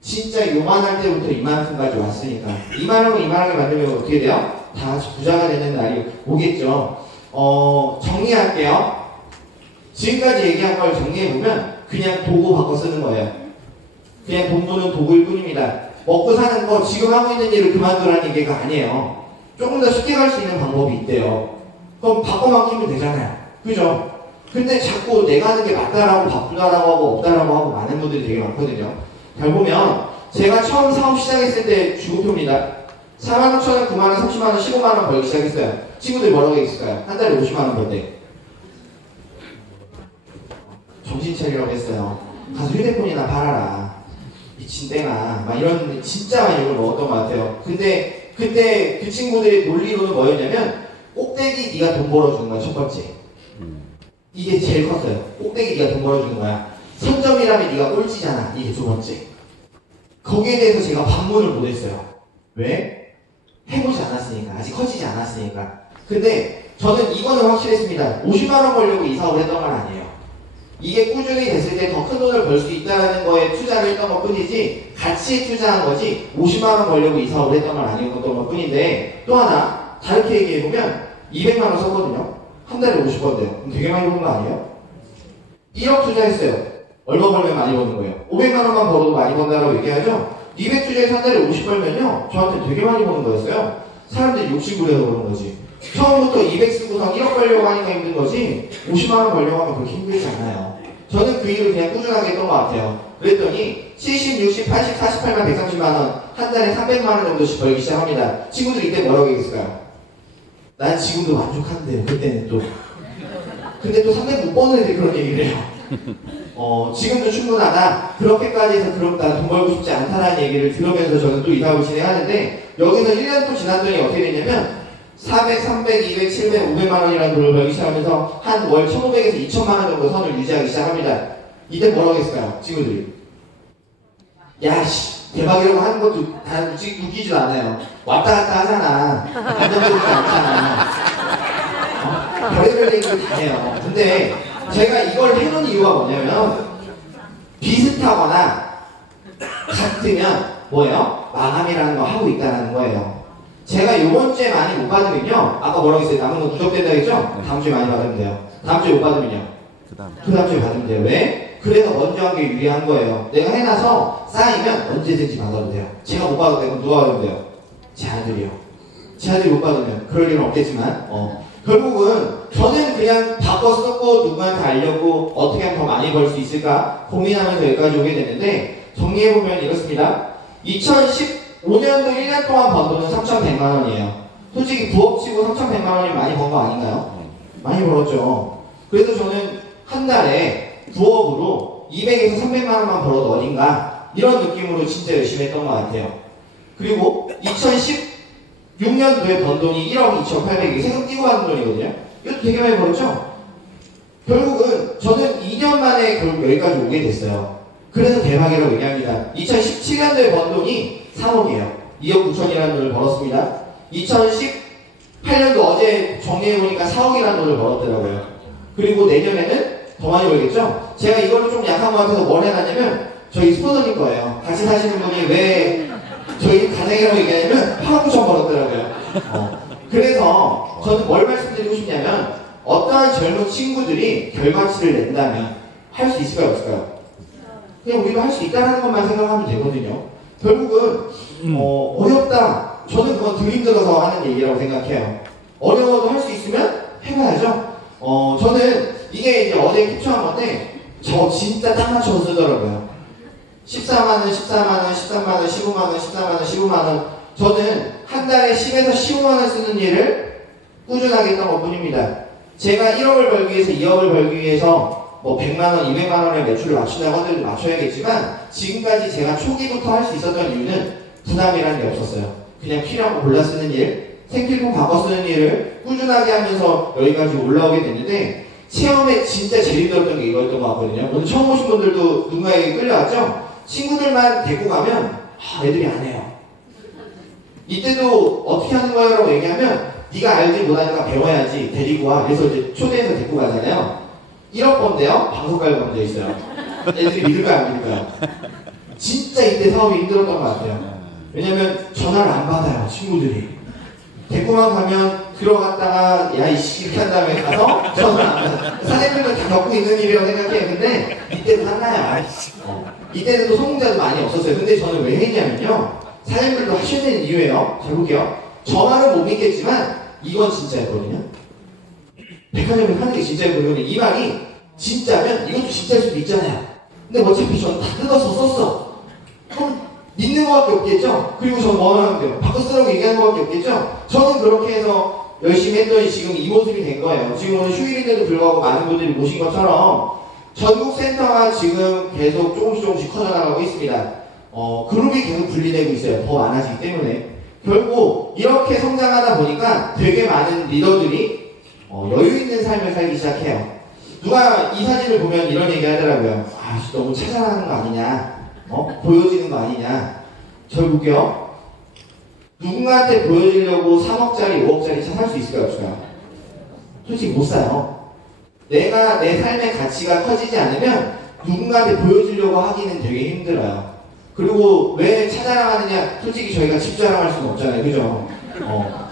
진짜 요만할 때부터 이만큼까지 왔으니까. 이만하고 이만하게 만들면 어떻게 돼요? 다 같이 부자가 되는 날이 오겠죠. 정리할게요. 지금까지 얘기한 걸 정리해보면 그냥 도구 바꿔 쓰는 거예요. 그냥 돈 버는 도구일 뿐입니다. 먹고 사는 거 지금 하고 있는 일을 그만두라는 얘기가 아니에요. 조금 더 쉽게 갈 수 있는 방법이 있대요. 그럼 바꿔 맡기면 되잖아요. 그죠? 근데 자꾸 내가 하는 게 맞다라고 바쁘다라고 하고 없다라고 하고 많은 분들이 되게 많거든요. 잘 보면 제가 처음 사업 시작했을 때 주급표입니다. 45,000원, 9만원, 30만원, 15만원 벌기 시작했어요. 친구들이 뭐라고 했을까요? 한 달에 50만원 벌대. 정신 차리라고 했어요. 가서 휴대폰이나 팔아라. 미친 땡아. 막 이런 진짜 많이 욕을 먹었던 것 같아요. 근데 그때 그 친구들의 논리로는 뭐였냐면 꼭대기 네가 돈 벌어주는 거야 첫 번째. 이게 제일 컸어요. 꼭대기 네가 돈 벌어주는 거야. 선점이라면 네가 꼴찌잖아. 이게 두 번째. 거기에 대해서 제가 반문을 못했어요. 왜? 해보지 않았으니까. 아직 커지지 않았으니까. 근데 저는 이거는 확실했습니다. 50만원 벌려고 이 사업을 했던 건 아니에요. 이게 꾸준히 됐을 때 더 큰 돈을 벌 수 있다는 거에 투자를 했던 것 뿐이지 가치에 투자한 거지 50만원 벌려고 이 사업을 했던 건 아니었던 것 뿐인데 또 하나 다르게 얘기해보면 200만원 썼거든요. 한 달에 50번대요. 그럼 되게 많이 버는 거 아니에요? 1억 투자했어요. 얼마 벌면 많이 버는 거예요? 500만원만 벌어도 많이 번다라고 얘기하죠? 200 투자해서 한 달에 50 벌면요 저한테 되게 많이 버는 거였어요. 사람들이 욕심을 해서 그런 거지. 처음부터 200 쓰고서 1억 벌려고 하니까 힘든 거지 50만원 벌려고 하면 그렇게 힘들지 않아요. 저는 그 일을 그냥 꾸준하게 했던 것 같아요. 그랬더니 70, 60, 80, 48만 130만원 한 달에 300만원 정도씩 벌기 시작합니다. 친구들이 이때 뭐라고 얘기했을까요? 난 지금도 만족한대요. 그때는 또. 근데 또 300 못 버는 애들이 그런 얘기를 해요. 지금도 충분하다. 그렇게까지 해서 그럼 난 돈 벌고 싶지 않다라는 얘기를 들으면서 저는 또 이 사업을 진행하는데 여기서 1년 또 지났더니 어떻게 됐냐면 400, 300, 200, 700, 500만원이라는 돈을 벌기 시작하면서 한 월 1,500에서 2,000만원 정도 선을 유지하기 시작합니다. 이때 뭐라고 했을까요? 친구들이. 야씨 대박이라고 하는 것도 다 웃기지도 않아요. 왔다 갔다 하잖아. 안정적이지 않잖아. 별의별 얘기를 다 해요. 근데 제가 이걸 해놓은 이유가 뭐냐면 비슷하거나 같으면 뭐예요? 마감이라는 거 하고 있다는 거예요. 제가 요번 주에 많이 못 받으면요 아까 뭐라고 했어요? 남은 거 누적된다 했죠? 다음 주에 많이 받으면 돼요. 다음 주에 못 받으면요? 그 다음 주에 받으면 돼요. 왜? 그래서 먼저 한 게 유리한 거예요. 내가 해놔서 쌓이면 언제든지 받아도 돼요. 제가 못 받아도 되면 누가 받으면 돼요? 제 아들이요. 제 아들이 못 받으면 그럴 일은 없겠지만 결국은 저는 그냥 바꿔 쓰고 누구한테 알려고 어떻게 하면 더 많이 벌 수 있을까 고민하면서 여기까지 오게 됐는데 정리해보면 이렇습니다. 2015년도 1년 동안 번 돈은 3,100만 원이에요. 솔직히 부업 치고 3,100만 원이 많이 번 거 아닌가요? 많이 벌었죠. 그래서 저는 한 달에 부업으로 200에서 300만 원만 벌어도 어딘가 이런 느낌으로 진짜 열심히 했던 것 같아요. 그리고 2016년도에 번 돈이 1억 2,800이 세금 띄고 받은 돈이거든요. 이것도 되게 많이 벌었죠? 결국은 저는 2년 만에 결국 여기까지 오게 됐어요. 그래서 대박이라고 얘기합니다. 2017년도에 번 돈이 3억이에요. 2억 9천이라는 돈을 벌었습니다. 2018년도 어제 정리해보니까 4억이라는 돈을 벌었더라고요. 그리고 내년에는 더 많이 벌겠죠? 제가 이거를 좀 약한 것 같아서 뭘 해놨냐면 저희 스폰서님 거예요. 같이 사시는 분이 왜 저희 가정이라고 얘기하냐면 8억 9천 벌었더라고요. 그래서 저는 뭘 말씀드리고 싶냐면 어떠한 젊은 친구들이 결과치를 낸다면 할 수 있을까요, 없을까요? 그냥 우리가 할 수 있다는 것만 생각하면 되거든요. 결국은 어렵다. 저는 그건 덜 힘들어서 하는 얘기라고 생각해요. 어려워도 할 수 있으면 해봐야죠. 저는 이게 이제 어제 캡처한 건데 저 진짜 딱 맞춰서 쓰더라고요. 14만원, 14만원, 13만원, 15만원, 14만원, 15만원. 저는 한 달에 10에서 15만원 쓰는 일을 꾸준하게 했던 것 뿐입니다. 제가 1억을 벌기 위해서 2억을 벌기 위해서 뭐 100만원, 200만원의 매출을 맞춘다고 하더라도 맞춰야겠지만 지금까지 제가 초기부터 할 수 있었던 이유는 부담이라는 게 없었어요. 그냥 필요한 거 골라 쓰는 일, 생필품 바꿔 쓰는 일을 꾸준하게 하면서 여기까지 올라오게 됐는데 체험에 진짜 제일 힘들었던 게 이거였던 것 같거든요. 오늘 처음 오신 분들도 누군가에게 끌려왔죠? 친구들만 데리고 가면 애들이 안 해요. 이때도 어떻게 하는 거야? 라고 얘기하면 네가 알지 못하니까 배워야지 데리고 와. 그래서 이제 초대해서 데리고 가잖아요. 1억 번대요? 방송 깔고 번대 있어요. 애들이 믿을까요? 안 믿을까요? 진짜 이때 사업이 힘들었던 것 같아요. 왜냐면 전화를 안 받아요. 친구들이. 데리고만 가면 들어갔다가 야 이씨 이렇게 한 다음에 가서 전화 안 받아요. 사장님들도 다 겪고 있는 일이라고 생각해요. 근데 이때도 하나요. 이때는 또 성공자도 많이 없었어요. 근데 저는 왜 했냐면요. 사장님들도 하셔야 되는 이유예요. 잘 볼게요. 저만은 못 믿겠지만 이건 진짜였거든요. 백화점에 하는 게 진짜였거든요. 이 말이 진짜면 이것도 진짜일 수도 있잖아요. 근데 어차피 저는 다 뜯어서 썼어. 그럼 믿는 것밖에 없겠죠? 그리고 저는 뭐 하는데요? 바꿔 쓰라고 얘기하는 것밖에 없겠죠? 저는 그렇게 해서 열심히 했더니 지금 이 모습이 된 거예요. 지금 오늘 휴일인데도 불구하고 많은 분들이 모신 것처럼 전국 센터가 지금 계속 조금씩 커져나가고 있습니다. 그룹이 계속 분리되고 있어요. 더 많아지기 때문에. 결국 이렇게 성장하다 보니까 되게 많은 리더들이 여유 있는 삶을 살기 시작해요. 누가 이 사진을 보면 이런 얘기 하더라고요. 아, 너무 찾아가는 거 아니냐? 보여지는 거 아니냐? 결국요. 누군가한테 보여지려고 3억짜리, 5억짜리 차 살 수 있을까요? 없을까요? 솔직히 못 사요. 내가 내 삶의 가치가 커지지 않으면 누군가한테 보여주려고 하기는 되게 힘들어요. 그리고 왜 차 자랑하느냐? 솔직히 저희가 집 자랑할 수는 없잖아요. 그죠?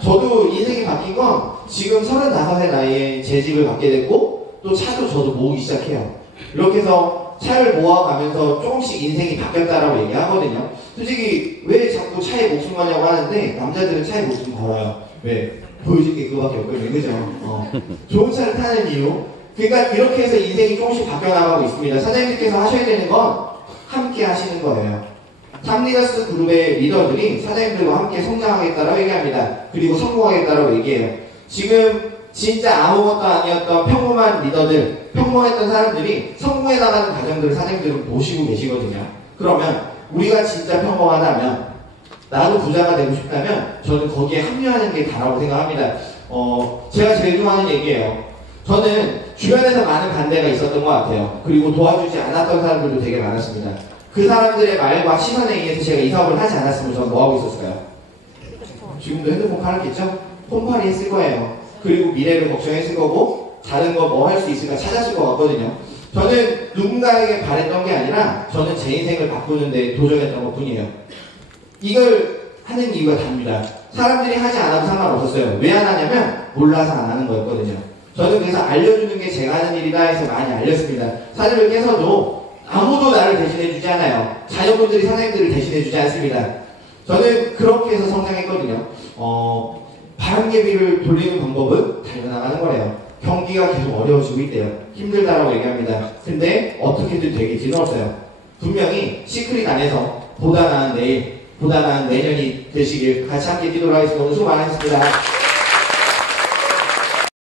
저도 인생이 바뀐 건 지금 35의 나이에 제 집을 갖게 됐고 또 차도 저도 모으기 시작해요. 이렇게 해서 차를 모아가면서 조금씩 인생이 바뀌었다라고 얘기하거든요. 솔직히 왜 자꾸 차에 목숨 거냐고 하는데 남자들은 차에 목숨 걸어요. 왜? 보여줄 게 그거밖에 없거든요. 그죠? 좋은 차를 타는 이유. 그러니까 이렇게 해서 인생이 조금씩 바뀌어나가고 있습니다. 사장님께서 하셔야 되는 건 함께 하시는 거예요. 탑리더스 그룹의 리더들이 사장님들과 함께 성장하겠다라고 얘기합니다. 그리고 성공하겠다라고 얘기해요. 지금 진짜 아무것도 아니었던 평범한 리더들, 평범했던 사람들이 성공해 나가는 과정들을 사장님들은 보시고 계시거든요. 그러면 우리가 진짜 평범하다면 나도 부자가 되고 싶다면 저는 거기에 합류하는 게 다라고 생각합니다. 제가 제일 좋아하는 얘기예요. 저는 주변에서 많은 반대가 있었던 것 같아요. 그리고 도와주지 않았던 사람들도 되게 많았습니다. 그 사람들의 말과 시선에 의해서 제가 이 사업을 하지 않았으면 저는 뭐 하고 있었을까요? 지금도 핸드폰 팔았겠죠? 홈팔이 했을 거예요. 그리고 미래를 걱정했을 거고 다른 거 뭐 할 수 있을까 찾았을 것 같거든요. 저는 누군가에게 바랬던 게 아니라 저는 제 인생을 바꾸는 데 도전했던 것 뿐이에요. 이걸 하는 이유가 답니다. 사람들이 하지 않아도 상관없었어요. 왜 안 하냐면 몰라서 안 하는 거였거든요. 저는 그래서 알려주는 게 제가 하는 일이다 해서 많이 알렸습니다. 사람을 깨서도 아무도 나를 대신해주지 않아요. 자녀분들이 사장님들을 대신해주지 않습니다. 저는 그렇게 해서 성장했거든요. 바람개비를 돌리는 방법은 달려나가는 거래요. 경기가 계속 어려워지고 있대요. 힘들다라고 얘기합니다. 근데 어떻게든 되겠지는 없어요. 분명히 시크릿 안에서 보다 나은 내일, 보다 나은 내년이 되시길 같이 함께 뛰도록 하겠습니다. 오늘 수고 많으셨습니다.